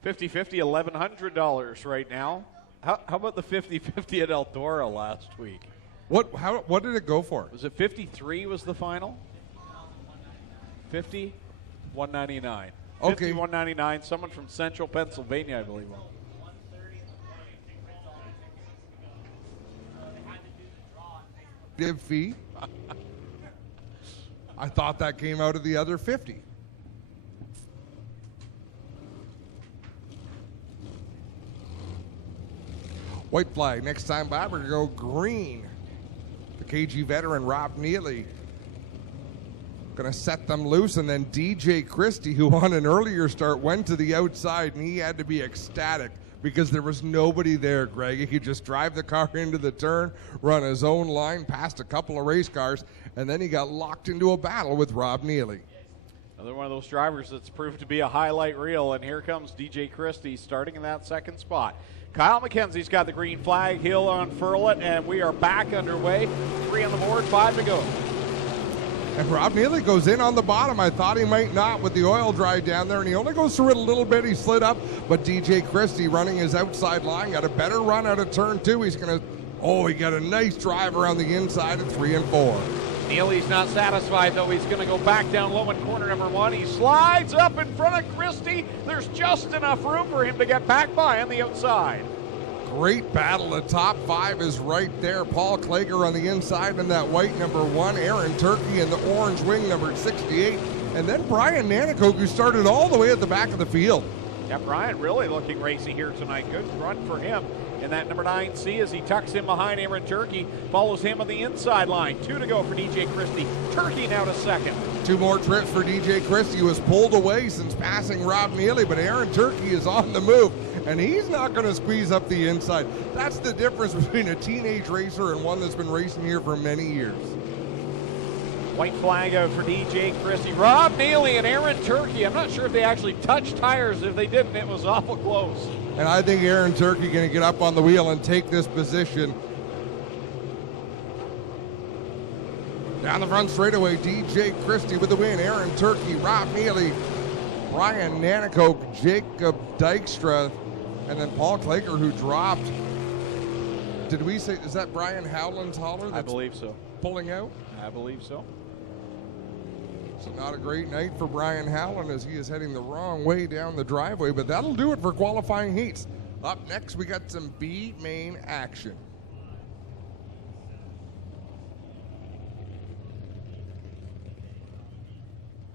50-50, $1,100 right now. How about the 50-50 at Eldora last week? What did it go for? Was it 53 was the final? 50, $199. Okay. 51.99. Someone from Central Pennsylvania, I believe. Div fee. I thought that came out of the other 50. White flag. Next time by, we're going to go green. The KG veteran, Rob Neely, going to set them loose. And then DJ Christie, who on an earlier start, went to the outside, and he had to be ecstatic because there was nobody there, Greg. He could just drive the car into the turn, run his own line, past a couple of race cars, and then he got locked into a battle with Rob Neely. Another one of those drivers that's proved to be a highlight reel, and here comes DJ Christie starting in that second spot. Kyle McKenzie's got the green flag. He'll unfurl it, and we are back underway. 3 on the board, 5 to go. And Rob Neely goes in on the bottom. I thought he might not with the oil dry down there, and he only goes through it a little bit. He slid up, but DJ Christie running his outside line, got a better run out of turn 2. He's going to, he got a nice drive around the inside at 3 and 4. Neely's not satisfied, though. He's going to go back down low in corner number 1. He slides up in front of Christie. There's just enough room for him to get back by on the outside. Great battle. The top 5 is right there. Paul Klager on the inside in that white number 1. Aaron Turkey in the orange wing number 68. And then Brian Nanicoke, who started all the way at the back of the field. Yeah, Brian really looking racy here tonight. Good run for him. And that number 9C as he tucks in behind Aaron Turkey, follows him on the inside line. 2 to go for DJ Christie. Turkey now to second. 2 more trips for DJ Christie, who was pulled away since passing Rob Neely, but Aaron Turkey is on the move, and he's not going to squeeze up the inside. That's the difference between a teenage racer and one that's been racing here for many years. White flag out for DJ Christie. Rob Neely and Aaron Turkey. I'm not sure if they actually touched tires. If they didn't, it was awful close. And I think Aaron Turkey going to get up on the wheel and take this position. Down the front straightaway, DJ Christie with the win. Aaron Turkey, Rob Neely, Brian Nanicoke, Jacob Dykstra, and then Paul Klager, who dropped did we say, is that Brian Howland's hauler that's I believe so. pulling out? I believe so. So not a great night for Brian Howland as he is heading the wrong way down the driveway, but that'll do it for qualifying heats. Up next, we got some B main action.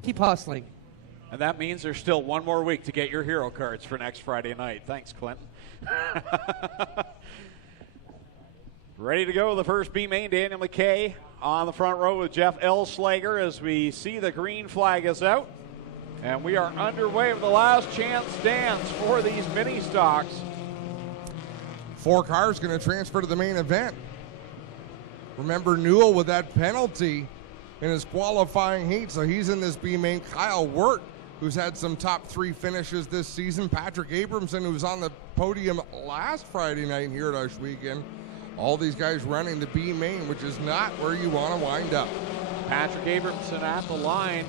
Keep hustling. And that means there's still one more week to get your hero cards for next Friday night. Thanks, Clinton. Ready to go, the first B main, Daniel McKay on the front row with Jeff Elslager as we see the green flag is out. And we are underway with the last chance dance for these mini stocks. 4 cars going to transfer to the main event. Remember Newell with that penalty in his qualifying heat, so he's in this B main. Kyle Wirt, who's had some top 3 finishes this season. Patrick Abramson, who was on the podium last Friday night here at Oshwegan. All these guys running the B main, which is not where you want to wind up. Patrick Abramson at the line,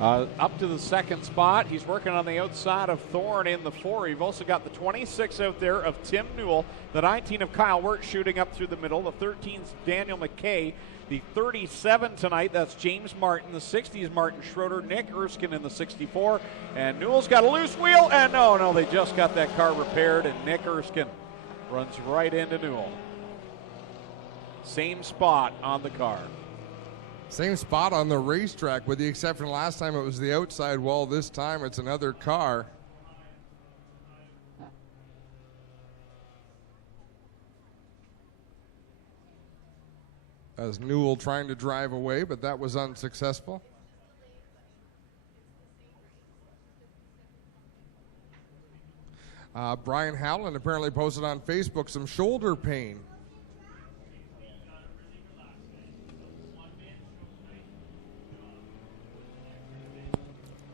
up to the second spot. He's working on the outside of Thorne in the 4. You've also got the 26 out there of Tim Newell, the 19 of Kyle Wirt shooting up through the middle, the 13's Daniel McKay, the 37 tonight, that's James Martin, the 60 is Martin Schroeder, Nick Erskine in the 64, and Newell's got a loose wheel, and no, they just got that car repaired, and Nick Erskine runs right into Newell. Same spot on the car. Same spot on the racetrack, with the exception last time it was the outside wall. This time it's another car. As Newell trying to drive away, but that was unsuccessful. Brian Howland apparently posted on Facebook some shoulder pain.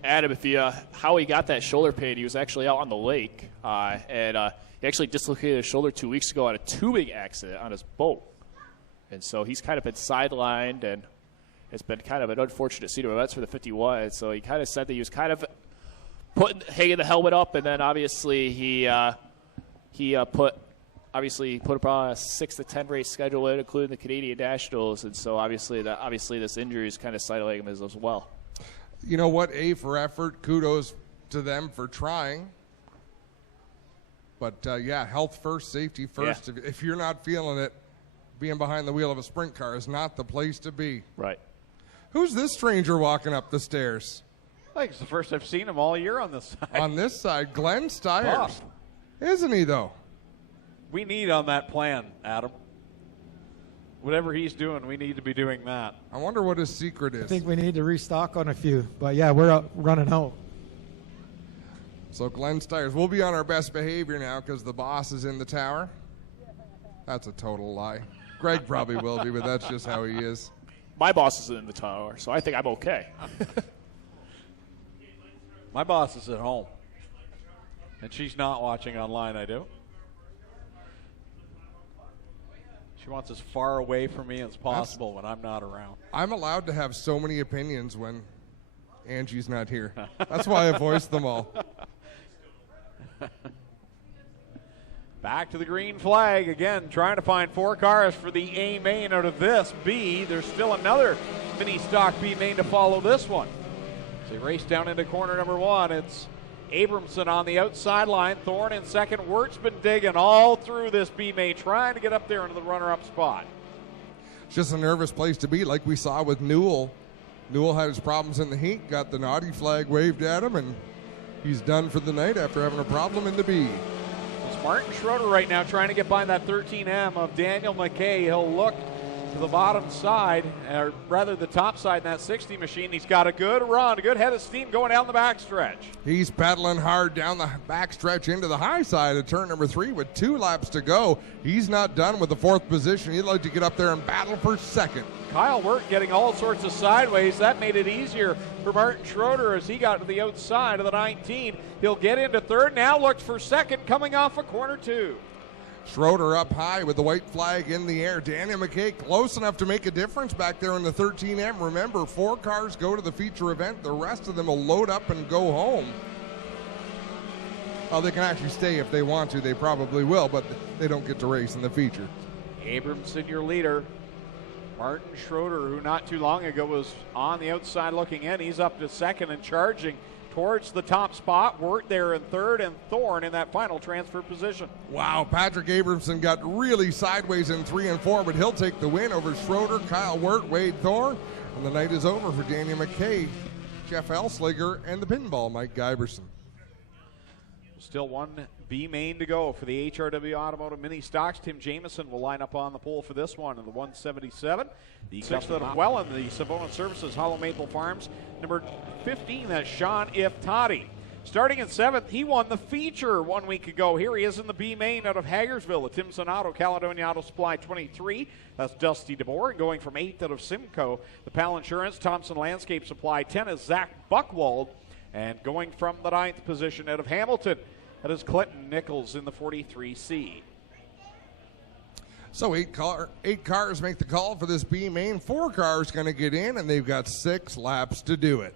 Adam, how he got that shoulder pain, he was actually out on the lake, and he actually dislocated his shoulder 2 weeks ago on a tubing accident on his boat. And so he's kind of been sidelined, and it's been kind of an unfortunate scene of events for the 51. So he kind of said that he was kind of hanging the helmet up, and then obviously he put about a 6 to 10 race schedule in, including the Canadian Nationals, and so obviously this injury is kind of sidelining him as well. You know what? A for effort. Kudos to them for trying. But yeah, health first, safety first. Yeah. If you're not feeling it, being behind the wheel of a sprint car is not the place to be. Right. Who's this stranger walking up the stairs? I think it's the first I've seen him all year on this side. On this side, Glenn Styres. Buff. Isn't he, though? We need on that plan, Adam. Whatever he's doing, we need to be doing that. I wonder what his secret is. I think we need to restock on a few, but yeah, we're running out. So Glenn Styres, we'll be on our best behavior now because the boss is in the tower. That's a total lie. Greg probably will be, but that's just how he is. My boss is in the tower, so I think I'm okay. My boss is at home, and she's not watching online, I do. She wants as far away from me as possible when I'm not around. I'm allowed to have so many opinions when Angie's not here. That's why I voice them all. Back to the green flag again, trying to find 4 cars for the A main out of this B. There's still another mini stock B main to follow this one. As they race down into corner number 1, it's Abramson on the outside line. Thorne in second. Wirt's been digging all through this B main, trying to get up there into the runner-up spot. It's just a nervous place to be, like we saw with Newell. Newell had his problems in the heat, got the naughty flag waved at him, and he's done for the night after having a problem in the B. It's Martin Schroeder right now trying to get by that 13M of Daniel McKay. He'll look to the bottom side, or rather the top side in that 60 machine. He's got a good run, a good head of steam going down the backstretch. He's pedaling hard down the backstretch into the high side of turn number 3 with 2 laps to go. He's not done with the 4th position. He'd like to get up there and battle for second. Kyle Wirt getting all sorts of sideways. That made it easier for Martin Schroeder as he got to the outside of the 19. He'll get into third. Now looks for second coming off of corner 2. Schroeder up high with the white flag in the air. Daniel McKay close enough to make a difference back there in the 13M. Remember, 4 cars go to the feature event. The rest of them will load up and go home. Well, they can actually stay if they want to. They probably will, but they don't get to race in the feature. Abramson, your leader. Martin Schroeder, who not too long ago was on the outside looking in, he's up to second and charging towards the top spot. Wirt there in third, and Thorne in that final transfer position. Wow, Patrick Abramson got really sideways in 3 and 4, but he'll take the win over Schroeder, Kyle Wirt, Wade Thorne. And the night is over for Daniel McKay, Jeff Elsliger, and the pinball, Mike Giberson. Still one B main to go for the HRW Automotive Ministocks. Tim Jamieson will line up on the pole for this one in the 177. The 6th out of Welland, the Savona Services, Hollow Maple Farms. Number 15, that's Sean Iftati. Starting in 7th, he won the feature 1 week ago. Here he is in the B main out of Hagersville, the Tim Sonato, Caledonia Auto Supply 23. That's Dusty DeBoer. And going from 8th out of Simcoe, the Pal Insurance, Thompson Landscape Supply 10 is Zach Buckwald. And going from the 9th position out of Hamilton, that is Clinton Nichols in the 43C. So eight cars make the call for this B main. 4 cars going to get in, and they've got 6 laps to do it.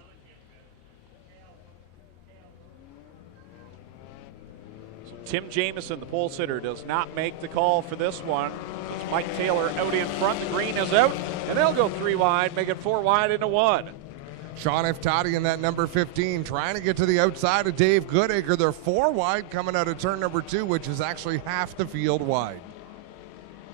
So Tim Jamieson, the pole sitter, does not make the call for this one. It's Mike Taylor out in front. The green is out, and they'll go 3 wide, make it 4 wide into 1. Sean Iftati in that number 15 trying to get to the outside of Dave Goodacre. They're 4 wide coming out of turn number 2, which is actually half the field wide.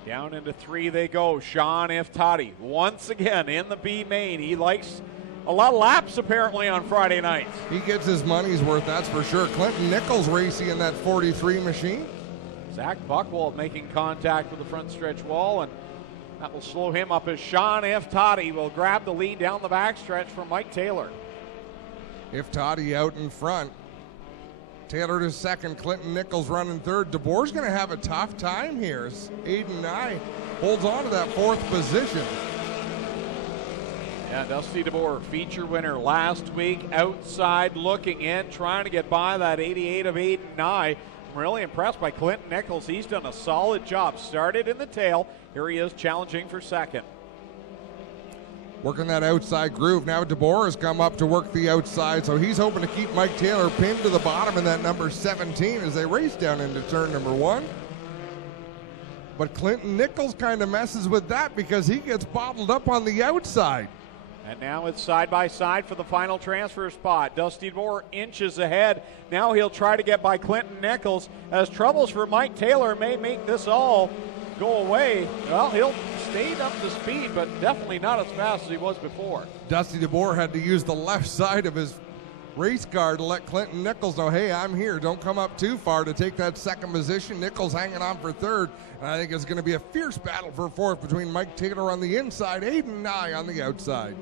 Down into 3 they go. Sean Iftati once again in the B main. He likes a lot of laps apparently on Friday nights. He gets his money's worth, that's for sure. Clinton Nichols racing in that 43 machine. Zach Buckwald making contact with the front stretch wall, and that will slow him up as Sean Iftati will grab the lead down the backstretch from Mike Taylor. Iftati out in front. Taylor to second. Clinton Nichols running third. DeBoer's going to have a tough time here as Aiden Nye holds on to that 4th position. Yeah, Dusty DeBoer, feature winner last week, outside looking in, trying to get by that 88 of Aiden Nye. I'm really impressed by Clinton Nichols. He's done a solid job. Started in the tail. Here he is challenging for second. Working that outside groove. Now DeBoer has come up to work the outside, so he's hoping to keep Mike Taylor pinned to the bottom in that number 17 as they race down into turn number 1. But Clinton Nichols kind of messes with that because he gets bottled up on the outside. And now it's side by side for the final transfer spot. Dusty DeBoer inches ahead. Now he'll try to get by Clinton Nichols as troubles for Mike Taylor may make this all go away. Well, he'll stay up to speed, but definitely not as fast as he was before. Dusty DeBoer had to use the left side of his race car to let Clinton Nichols know, hey, I'm here. Don't come up too far to take that 2nd position. Nichols hanging on for 3rd. And I think it's going to be a fierce battle for 4th between Mike Taylor on the inside, Aiden Nye on the outside.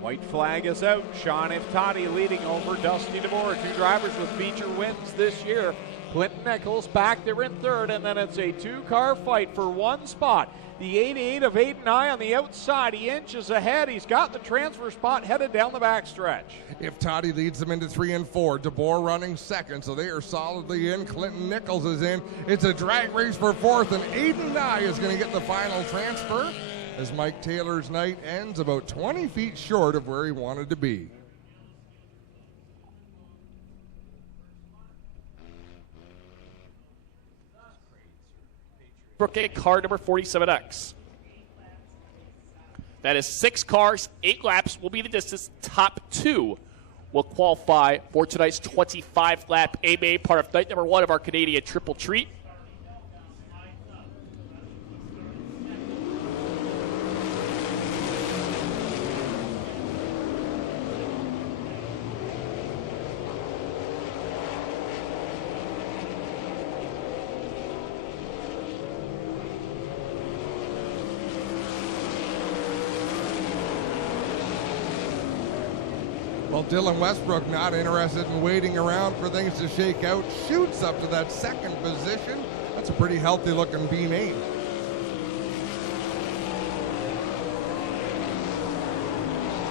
White flag is out. Sean Iftati leading over Dusty DeBoer. 2 drivers with feature wins this year. Clinton Nichols back there in 3rd, and then it's a 2-car fight for 1 spot. The 88 of Aiden Nye on the outside. He inches ahead. He's got the transfer spot headed down the backstretch. Iftati leads them into 3 and 4. DeBoer running 2nd, so they are solidly in. Clinton Nichols is in. It's a drag race for 4th, and Aiden Nye is going to get the final transfer as Mike Taylor's night ends about 20 feet short of where he wanted to be. Brookgate car number 47X. That is 6 cars, 8 laps will be the distance. Top 2 will qualify for tonight's 25-lap AMA, part of night number 1 of our Canadian Triple Treat. Well, Dylan Westbrook not interested in waiting around for things to shake out. Shoots up to that 2nd position. That's a pretty healthy looking B main.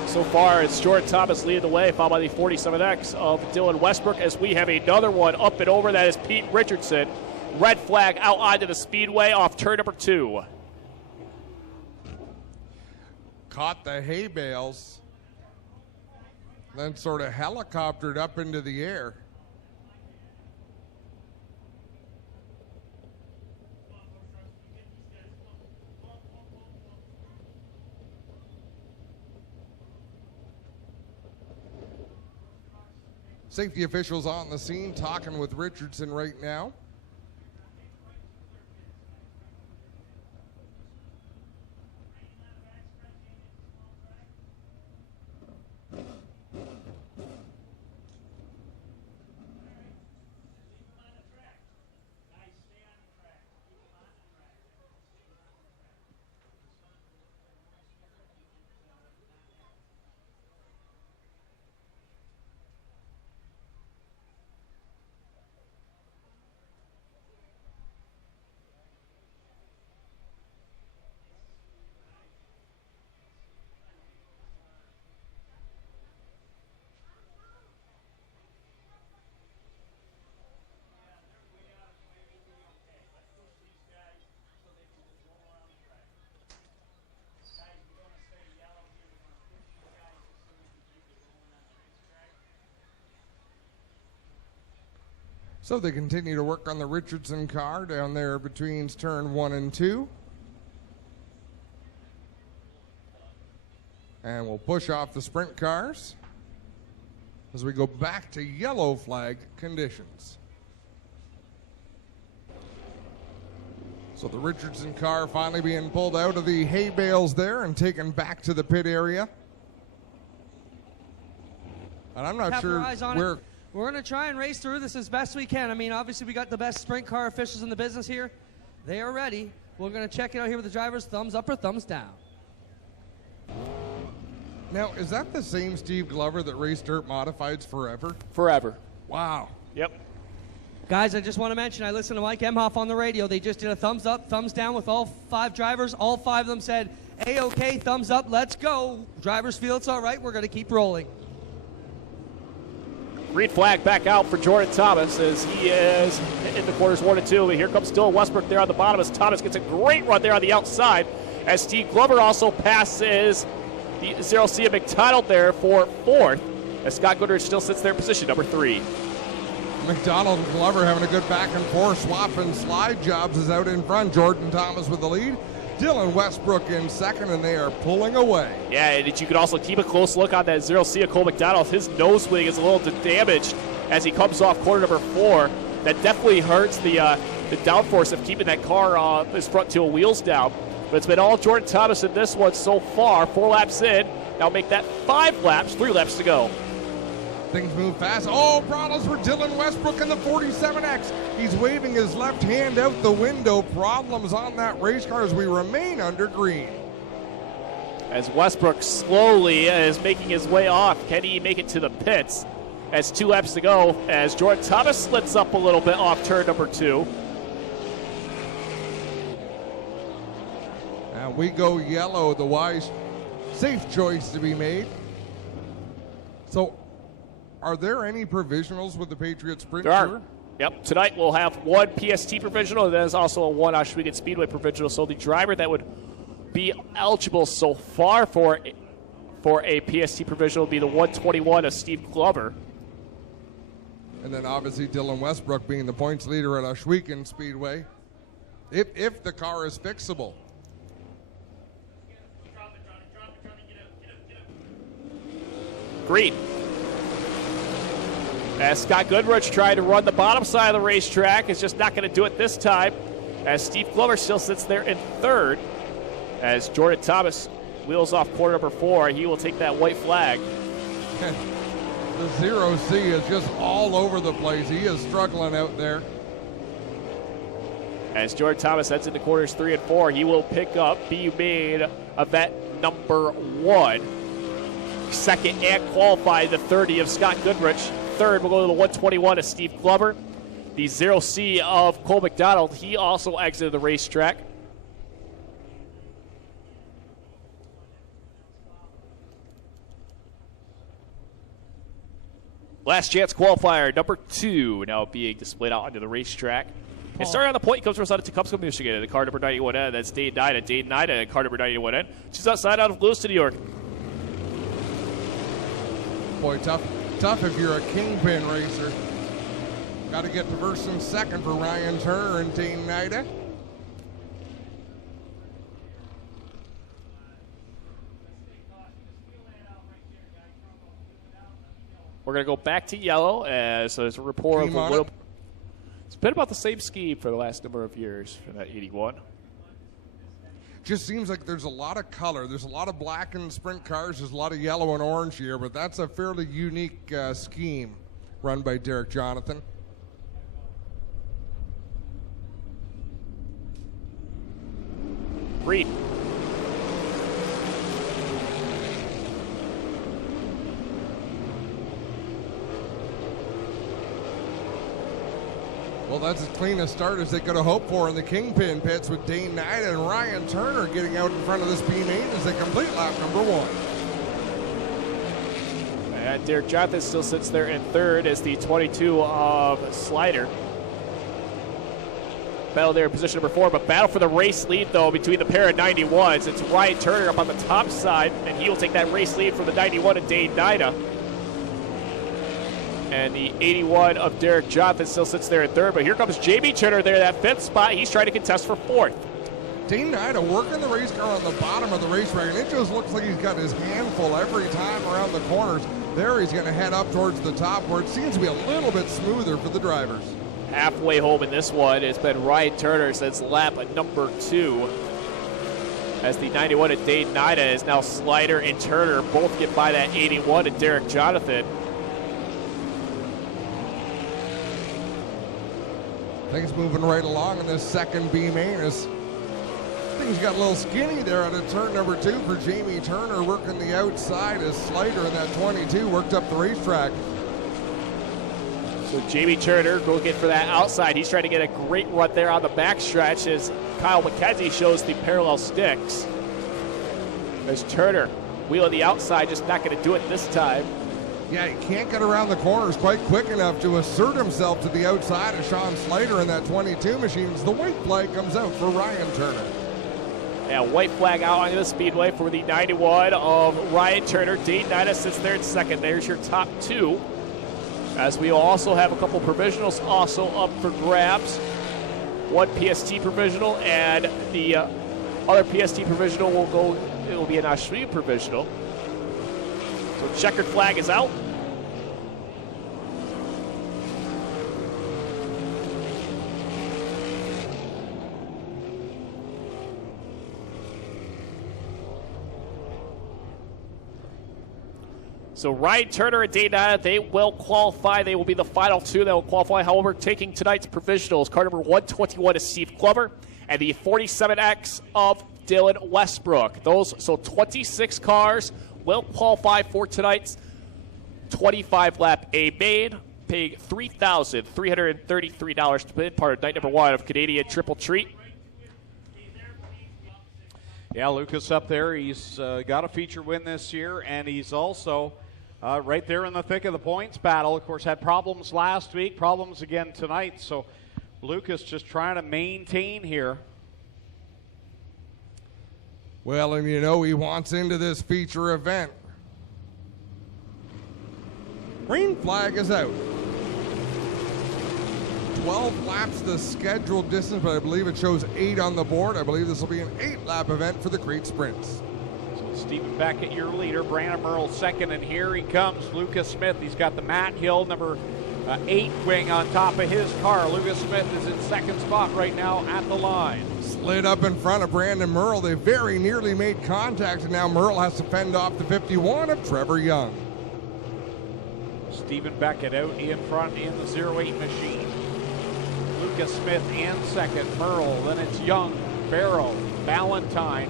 So far, it's Jordan Thomas leading the way, followed by the 47X of Dylan Westbrook, as we have another one up and over. That is Pete Richardson. Red flag out onto the speedway off turn number 2. Caught the hay bales, then sort of helicoptered up into the air. Safety officials on the scene talking with Richardson right now. So they continue to work on the Richardson car down there between turn 1 and 2. And we'll push off the sprint cars as we go back to yellow flag conditions. So the Richardson car finally being pulled out of the hay bales there and taken back to the pit area. And I'm not sure where... We're going to try and race through this as best we can. I mean, obviously, we got the best sprint car officials in the business here. They are ready. We're going to check it out here with the drivers. Thumbs up or thumbs down. Now, is that the same Steve Glover that raced dirt modifieds forever? Forever. Wow. Yep. Guys, I just want to mention, I listened to Mike Emhoff on the radio. They just did a thumbs up, thumbs down with all 5 drivers. All 5 of them said, A-OK, thumbs up, let's go. Drivers feel it's all right. We're going to keep rolling. Green flag back out for Jordan Thomas as he is in the quarters 1 and 2. But here comes Dylan Westbrook there on the bottom as Thomas gets a great run there on the outside. As Steve Glover also passes the 0C of McDonald there for 4th. As Scott Goodrich still sits there in position number 3. McDonald and Glover having a good back and forth swap and slide jobs is out in front. Jordan Thomas with the lead. Dylan Westbrook in second, and they are pulling away. Yeah, and you can also keep a close look on that 0C of Cole McDonald. His nose swing is a little damaged as he comes off corner number 4. That definitely hurts the downforce of keeping that car his front 2 wheels down. But it's been all Jordan Thomas in this one so far. 4 laps in. Now make that 5 laps, 3 laps to go. Things move fast. Oh, problems for Dylan Westbrook in the 47X. He's waving his left hand out the window. Problems on that race car as we remain under green. As Westbrook slowly is making his way off. Can he make it to the pits? As 2 laps to go, as Jordan Thomas slits up a little bit off turn number 2. And we go yellow, the wise, safe choice to be made. So, are there any provisionals with the Patriot Sprint Tour? Yep. Tonight we'll have 1 PST provisional, and there's also a 1 Oswego Speedway provisional. So the driver that would be eligible so far for a PST provisional would be the 121 of Steve Glover. And then obviously Dylan Westbrook being the points leader at Oswego Speedway, if the car is fixable. Green. As Scott Goodrich tried to run the bottom side of the racetrack, is just not going to do it this time. As Steve Glover still sits there in 3rd. As Jordan Thomas wheels off corner number 4, he will take that white flag. The 0C is just all over the place. He is struggling out there. As Jordan Thomas heads into quarters 3 and 4, he will pick up B Main event number 1. 2nd and qualify the 30 of Scott Goodrich. 3rd will go to the 121 of Steve Glover. The 0C of Cole McDonald, he also exited the racetrack. Last chance qualifier number 2 now being displayed out onto the racetrack. And starting on the point comes from out of Tecumseh, Michigan, the car number 91N. That's Dane Nida. Dane Nida, car number 91N. She's outside out of Lewiston, New York. Boy, tough if you're a kingpin racer. Got to get to first and second for Ryan Turner and Dane Nida. We're going to go back to yellow as there's a report of a little. It's been about the same scheme for the last number of years for that 81. Just seems like there's a lot of color. There's a lot of black in sprint cars. There's a lot of yellow and orange here, but that's a fairly unique scheme run by Derek Jonathan. Reed. Well, that's as clean a start as they could have hoped for in the Kingpin pits with Dane Knight and Ryan Turner getting out in front of this B8 as they complete lap number 1. And Derek Jonathan still sits there in third as the 22 of Slider. Battle there in position number 4, but battle for the race lead, though, between the pair of 91s. It's Ryan Turner up on the top side, and he will take that race lead from the 91 of Dane Nida. And the 81 of Derek Jonathan still sits there in third, but here comes Jamie Turner there, that 5th spot. He's trying to contest for 4th. Dane Nida working the race car on the bottom of the racetrack, and it just looks like he's got his handful every time around the corners. There he's going to head up towards the top where it seems to be a little bit smoother for the drivers. Halfway home in this one, it's been Ryan Turner since lap number 2. As the 91 of Dane Nida is now Slider and Turner both get by that 81 of Derek Jonathan. Things moving right along in this second B main as things got a little skinny there out of turn number 2 for Jamie Turner working the outside as Slider in that 22 worked up the racetrack. So Jamie Turner looking for that outside. He's trying to get a great run there on the backstretch as Kyle McKenzie shows the parallel sticks. As Turner wheeling the outside, just not going to do it this time. Yeah, he can't get around the corners quite quick enough to assert himself to the outside of Sean Slider in that 22 machine. The white flag comes out for Ryan Turner. Yeah, white flag out onto the speedway for the 91 of Ryan Turner. Dane Nida sits there in second. There's your top 2. As we also have a couple provisionals also up for grabs. One PST provisional and the other PST provisional it will be an Australian provisional. So checkered flag is out. So Ryan Turner and Dane Nida, they will qualify. They will be the final 2 that will qualify. However, taking tonight's provisionals, car number 121 is Steve Clubber, and the 47X of Dylan Westbrook. So 26 cars will qualify for tonight's 25-lap A main, paying $3,333 to win, part of night number 1 of Canadian Triple Treat. Yeah, Lucas up there, he's got a feature win this year, and he's also right there in the thick of the points battle. Of course, had problems last week, problems again tonight, so Lucas just trying to maintain here. Well, and you know he wants into this feature event. Green flag is out. 12 laps the scheduled distance, but I believe it shows 8 on the board. I believe this will be an 8-lap event for the Crete Sprints. So Stephen Beckett, your leader. Brandon Merle second, and here he comes, Lucas Smith. He's got the Matt Hill number 8 wing on top of his car. Lucas Smith is in second spot right now at the line. Slid up in front of Brandon Merle. They very nearly made contact, and now Merle has to fend off the 51 of Trevor Young. Stephen Beckett out in front in the 08 machine. Lucas Smith in second, Merle, then it's Young, Barrow, Valentine,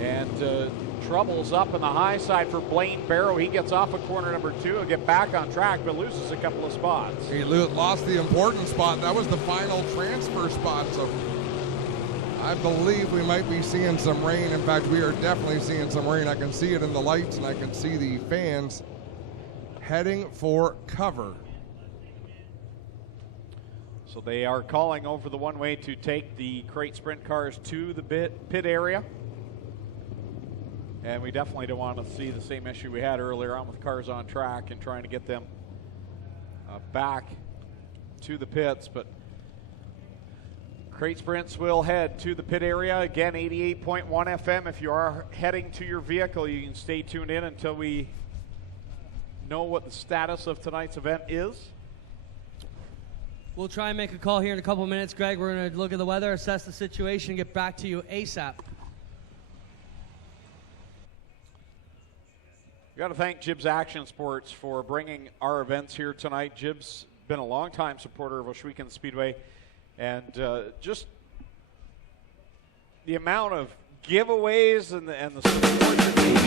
and troubles up in the high side for Blaine Barrow. He gets off of corner number 2 and get back on track, but loses a couple of spots. He lost the important spot. That was the final transfer spot, so I believe we might be seeing some rain. In fact, we are definitely seeing some rain. I can see it in the lights, and I can see the fans heading for cover. So they are calling over the one-way to take the Crate Sprint cars to the pit area. And we definitely don't want to see the same issue we had earlier on with cars on track and trying to get them back to the pits. But Crate Sprints will head to the pit area. Again, 88.1 FM. If you are heading to your vehicle, you can stay tuned in until we know what the status of tonight's event is? We'll try and make a call here in a couple minutes, Greg. We're going to look at the weather, assess the situation, get back to you ASAP. We've got to thank Jib's Action Sports for bringing our events here tonight. Jib's been a longtime supporter of Ohsweken Speedway, and just the amount of giveaways and the support that they give.